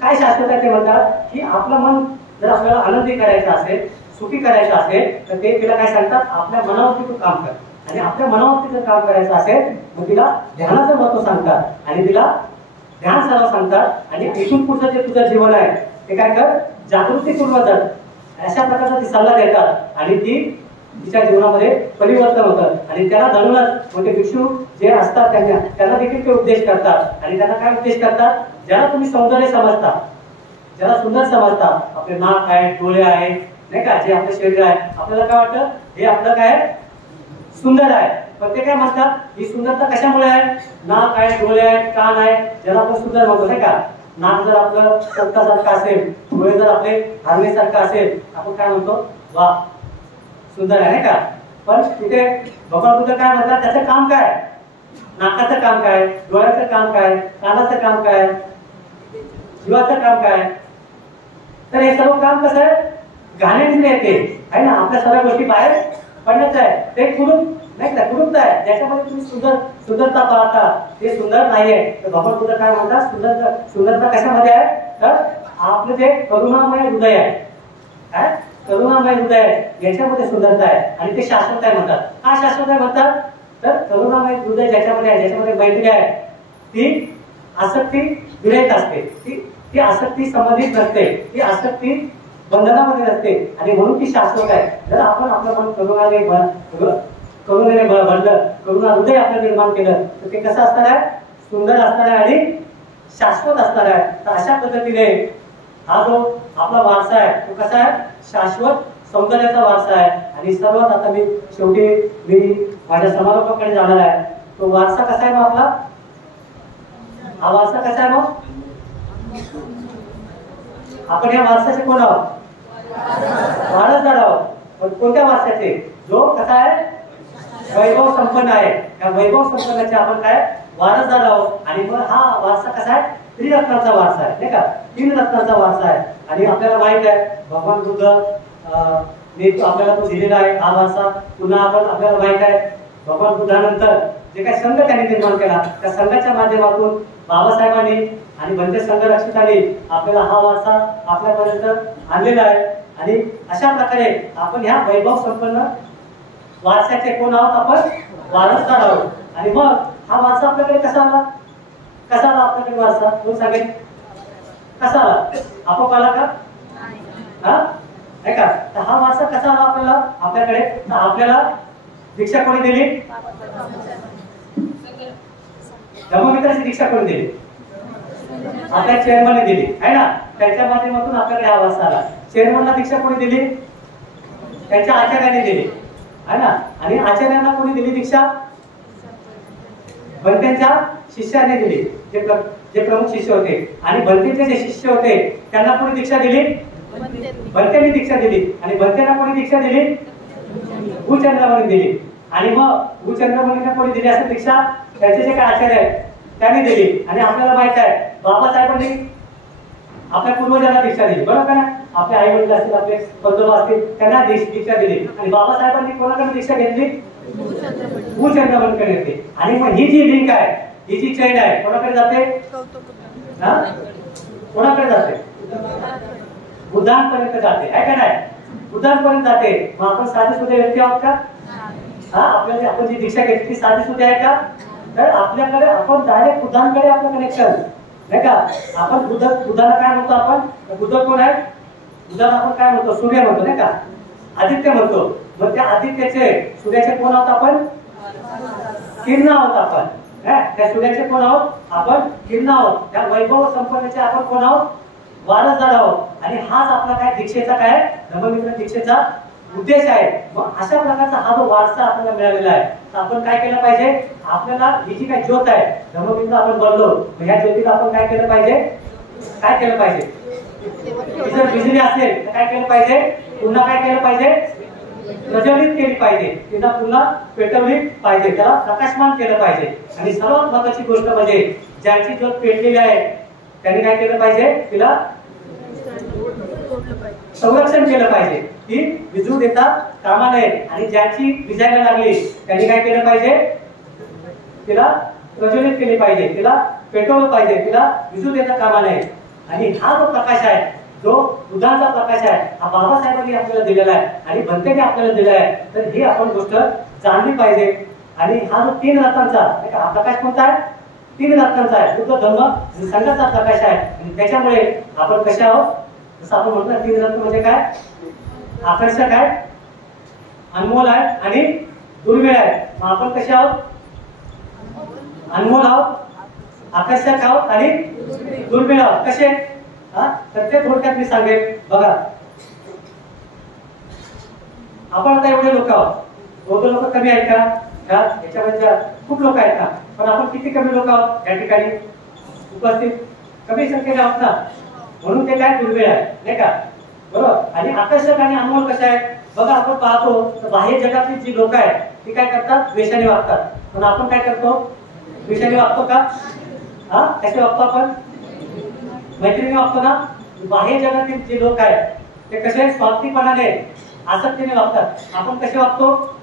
काय शाश्वत आहे ते म्हणतात की आपलं मन जर आपल्याला आनंदी करायचं असेल, सुखी करायचं असेल, तर ते तिला काय सांगतात? आपल्या मनावरती तू काम कर. आणि आपल्या मनावरती जर काम करायचं असेल, मग तिला ध्यानाचं महत्व सांगतात, आणि तिला ध्यान सराव सांगतात. आणि इथून पुढचं जे तुझं जीवन आहे ते काय कर? जागृतीपूर्वक कर. अशा प्रकारचा ती सल्ला देतात, आणि ती तिच्या जीवनामध्ये परिवर्तन होतं. आणि त्याला धरूनच मोठे भिक्षू जे असतात त्यांना देखील ते उपदेश करतात. आणि त्यांना काय उपदेश करतात? ज्याला तुम्ही सौंदर्य समजता, ज्याला सुंदर समजता, आपले नाक आहे, डोळे आहे, नाही का, जे आपलं शरीर आहे, आपल्याला काय वाटतं? हे आपलं काय? सुंदर आहे. पण ते काय म्हणतात? ही सुंदरता कशामुळे आहे? नाक आहे, डोळे आहेत, कान आहे, ज्याला आपण सुंदर म्हणतो, नाही का. नाक जर आपलं सत्तासारखं असेल, डोळे जर आपले हरणेसारखं असेल, आपण काय म्हणतो? वा, सुंदर आहे, नाही का. पण तिथे भगवान बुद्ध काय म्हणतात? त्याचं काम काय? नाकाचं काम काय? डोळ्याचं काम काय? कानाचं काम काय? जीवाचं काम काय? तर हे सर्व काम कसं आहे? घाणेरडीने येते, आहे ना. आपल्या सर्व गोष्टी बाहेर पडण्याच आहे, ते कुरूप, नाही का, कुरूप आहे. ज्याच्यामध्ये तुम्ही सुंदरता पाहता, ते सुंदर नाहीये. तर भगवान बुद्ध काय म्हणतात? सुंदरता कशामध्ये आहे? तर आपलं जे करुणामय हृदय आहे, काय? करुणामय हृदय आहे, याच्यामध्ये सुंदरता आहे, आणि ते शाश्वत आहे म्हणतात. का शाश्वत आहे म्हणतात? तर करुणामय हृदय ज्याच्यामध्ये आहे, ज्याच्यामध्ये मैत्री आहे, ती आसक्ती विरहित असते, ती आसक्ती संबंधित नसते, ती आसक्ती बंधनामध्ये नसते, आणि म्हणून ती शाश्वत आहे. जर आपण आपलं मन करुणाने भरलं, करुणा हृदय आपलं निर्माण केलं, तर ते कसं असणार आहे? सुंदर असणार आहे आणि शाश्वत असणार आहे. तर अशा पद्धतीने हा जो आपला वारसा आहे, तो कसा आहे? शाश्वत सौंदर्याचा वारसा आहे. आणि सर्वात आता शेवटी मी माझ्या समारोपाकडे जाणार आहे. तो वारसा कसा आहे मग आपला? हा वारसा कसा आहे मग? आपण या वारसाचे कोण आहोत? वारसदार आहोत. पण कोणत्या वारसाचे? जो कसा आहे? वैभव संपन्न आहे. या वैभव संपन्नाचे आपण काय? वारसदार आहोत. आणि मग हा वारसा कसा आहे? त्रिरत्नाचा वारसा आहे, नाही का. 3 रत्नाचा वारसा आहे. आणि आपल्याला माहित आहे भगवान बुद्ध आपल्याला तो दिलेला आहे हा वारसा. पुन्हा आपल्याला माहित आहे भगवान बुद्धानंतर जे काही संघ त्यांनी निर्माण केला, त्या संघाच्या माध्यमातून बाबासाहेबांनी आणि भंते संघ रक्षकांनी आपल्याला हा वारसा आपल्यापर्यंत आणलेला आहे. आणि अशा प्रकारे आपण ह्या वैभव संपन्न वारसाचे कोण आहोत? आपण वारसदार आहोत. आणि मग हा वारसा आपल्याकडे कसा आला? कसा आला आपल्याकडे वारसा? कोण सांगेल? कसा आला? आपोआप आला का? हा, नाही का. तर हा वारसा कसा आला आपल्याकडे? तर आपल्याला दीक्षा कोणी दिली? धम्ममित्राची दीक्षा कोणी दिली? आपल्या चेअरमनने दिली, आहे ना. त्यांच्या माध्यमातून आपल्याकडे हा वारसा आला. चेअरमनला दीक्षा कोणी दिली? त्यांच्या आचार्याने दिली, आहे ना. आणि आचार्यांना कोणी दिली दीक्षा? भंतेंच्या शिष्याने दिली, जे प्रमुख शिष्य होते. आणि भंतेंचे जे शिष्य होते त्यांना कोणी दीक्षा दिली? भंतेंनी दीक्षा दिली. आणि भंतेंना कोणी दीक्षा दिली? भूचंद्रावणी दिली. आणि मग भूचंद्रमुनींना कोणी दिली असेल दीक्षा? त्यांचे जे काय आचार्य आहेत त्यांनी दिली. आणि आपल्याला माहित आहे बाबासाहेबांनी आपल्या पूर्वजांना दीक्षा दिली, बरोबर का? आपले आई वडील असतील, आपले बंधू असतील, त्यांना दीक्षा दिली. आणि बाबासाहेबांनी कोणाकडे दीक्षा घेतली? भूचंद्रमुनींकडे घेतली. आणि मग ही जी लिंक आहे, ही जी चैन आहे, कोणाकडे जाते? कोणाकडे जाते? बुद्धांपर्यंत जाते, आहे का नाही? बुद्धांपर्यंत जाते. मग आपण साधी सुद्धा व्यक्ती आहोत का? आपल्याला आपण जी दीक्षा घेतली साधी सुद्धा आहे का? तर आपल्याकडे आपण डायरेक्ट बुद्धांकडे आपलं कनेक्शन, नाही का? आपण बुद्धाला काय म्हणतो? आपण बुद्ध कोण आहे? बुद्धाला आपण काय म्हणतो? सूर्य म्हणतो, नाही का? आदित्य म्हणतो. मग त्या आदित्याचे, सूर्याचे कोण आहोत आपण? किरण आहोत आपण. त्या सूर्याचे कोण आहोत? आपण किरण आहोत. त्या वैभव संपन्नाचे आपण कोण आहोत? वारसदार आहोत. आणि हाच आपला काय दीक्षेचा काय धम्ममित्र दीक्षेचा उद्देश आहे. मग अशा प्रकारचा हा जो वारसा आपल्याला मिळालेला आहे, तर आपण काय केलं पाहिजे? आपल्याला ही जी काय ज्योत आहे, धम्ममित्र आपण बनलो, मग ह्या ज्योतीला आपण काय केलं पाहिजे? काय केलं पाहिजे? जर बिजली असेल तर काय केलं पाहिजे? पुन्हा काय केलं पाहिजे? प्रज्वलित केली पाहिजे, तिला पुन्हा पेटवली पाहिजे, त्याला प्रकाशमान केलं पाहिजे. आणि सर्वात महत्वाची गोष्ट म्हणजे ज्यांची ज्योत पेटलेली आहे त्यांनी काय केलं पाहिजे? तिला संरक्षण केलं पाहिजे, ती विझू देता कामा नये. आणि ज्यांची विजायला लागली त्यांनी काय केलं पाहिजे? तिला प्रज्वलित केली पाहिजे, तिला पेटवलं पाहिजे, तिला विझू देता कामा नये. आणि हा जो प्रकाश आहे, जो बुद्धांचा प्रकाश आहे, हा बाबासाहेबांनी आपल्याला दिलेला आहे आणि भंतेने आपल्याला दिला आहे. तर ही आपण गोष्ट जाणली पाहिजे. आणि हा जो 3 रत्नांचा हा प्रकाश कोणता आहे? 3 रत्नांचा आहे. बुद्ध धम्म संघाचा प्रकाश आहे. आणि त्याच्यामुळे आपण कशा आहोत? जसं आपण म्हणतो 3 रत्न म्हणजे काय? आकर्षक आहे, अनमोल आहे आणि दुर्मिळ आहे. मग आपण कसे आहोत? अनमोल आहोत, आकर्षक आहोत आणि दुर्मिळ आहोत. कसे? तर ते थोडक्यात मी सांगेन. बघा, आपण आता एवढे लोक आहोत, एवढे लोक कमी आहेत का? याच्यामध्ये खूप लोक आहेत का? पण आपण किती कमी लोक आहोत या ठिकाणी उपस्थित? कमी संख्येने आहोत ना, म्हणून ते काय दुर्मिळ आहे, नाही का? बरोबर. आणि आकर्षक आणि अनमोल कशा आहेत? बघा, आपण पाहतो तर बाह्य जगातली जी लोक आहेत ती काय करतात? द्वेषाने वागतात. पण आपण काय करतो? द्वेषाने वागतो का? कसे वागतो आपण? मैत्रिणी वागतो ना. बाह्य जगातील जे लोक आहेत ते कसे? स्वार्थीपणाने, आसक्तीने वागतात. आपण कसे वागतो?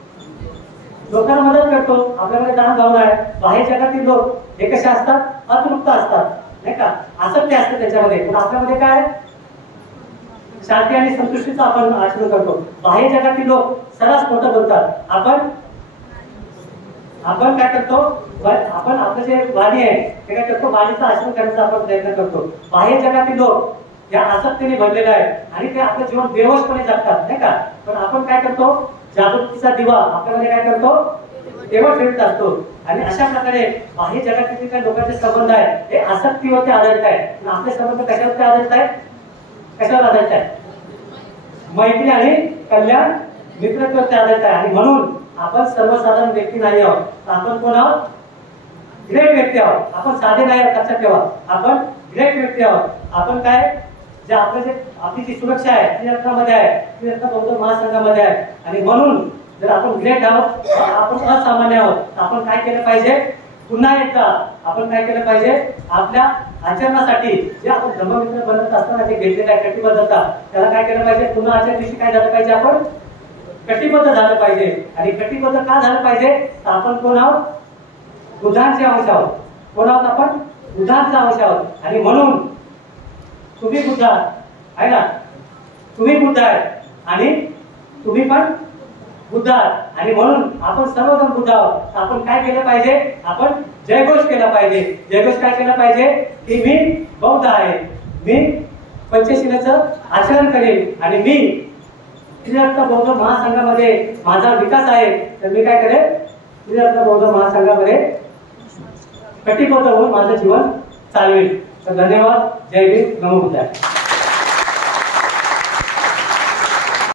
लोकांना मदत करतो, आपल्याकडे दान भावना आहे. बाह्य जगातील लोक हे कसे असतात? अतृप्त असतात, नाही का? आसक्ती असते त्याच्यामध्ये. पण आपल्यामध्ये काय? शांती आणि संतुष्टीचं आपण आचरण करतो. बाह्य जगातील लोक सर्रास मोठं बोलतात, आपण काय करतो? आपण आपलं जे वाणी आहे ते काय करतो? वाणीचा आचरण करण्याचा आपण प्रयत्न करतो. बाह्य जगातील लोक या आसक्तीने भरलेले आहेत आणि ते आपलं जीवन बेहोशपणे जगतात, नाही का? पण आपण काय करतो? जागृतीचा दिवा आपल्यामध्ये काय करतो? तेव्हा ठेवत असतो. आणि अशा प्रकारे बाह्य जगातील काही लोकांचे संबंध आहेत हे आसक्तीवरती आधारित आहेत. आपले संबंध कशावरती आधारित आहेत? कशावर आधारित आहेत? मैत्री आणि कल्याण मित्रत्वावरती आधारित आहे. आणि म्हणून आपण सर्वसाधारण व्यक्ती नाही आहोत, आपण कोण आहोत? ग्रेट व्यक्ती आहोत. आपण साधे नाही आहोत, लक्षात ठेवा. आपण ग्रेट व्यक्ती आहोत. आपण काय? जे आपलं जे आपली जी सुरक्षा आहे ती रत्नामध्ये आहे, ती रत्न बौद्ध महासंघामध्ये आहे. आणि म्हणून जर आपण ग्रेट आहोत, आपण असामान्य आहोत, आपण काय केलं पाहिजे? पुन्हा एकदा आपण काय केलं पाहिजे? आपल्या आचरणासाठी जे आपण धम्ममित्र बनत असताना जे घेतलेलं आहे कटिबद्धता, त्याला काय केलं पाहिजे? पुन्हा आजच्या दिवशी काय झालं पाहिजे? आपण कटिबद्ध झालं पाहिजे. आणि कटिबद्ध का झालं पाहिजे? तर आपण कोण आहोत? बुद्धांचे अंश आहोत. कोण आहोत आपण? बुद्धांचा अंश आहोत. आणि म्हणून तुम्ही बुद्ध आहे ना, तुम्ही बुद्ध आहे आणि तुम्ही पण बुद्ध आहात. आणि म्हणून आपण सर्वजण बुद्ध आहोत. आपण काय केलं पाहिजे? आपण जयघोष केला पाहिजे. जयघोष काय केला पाहिजे? की मी बौद्ध आहे, मी पंचशीलाचं आचरण करेन आणि मी त्रिरत्न बौद्ध महासंघामध्ये माझा विकास आहे. तर मी काय करेन? त्रिरत्न बौद्ध महासंघामध्ये कटिबद्ध होऊन माझं जीवन चालवेल. तर धन्यवाद. जय भीम. नमो बुद्धाय.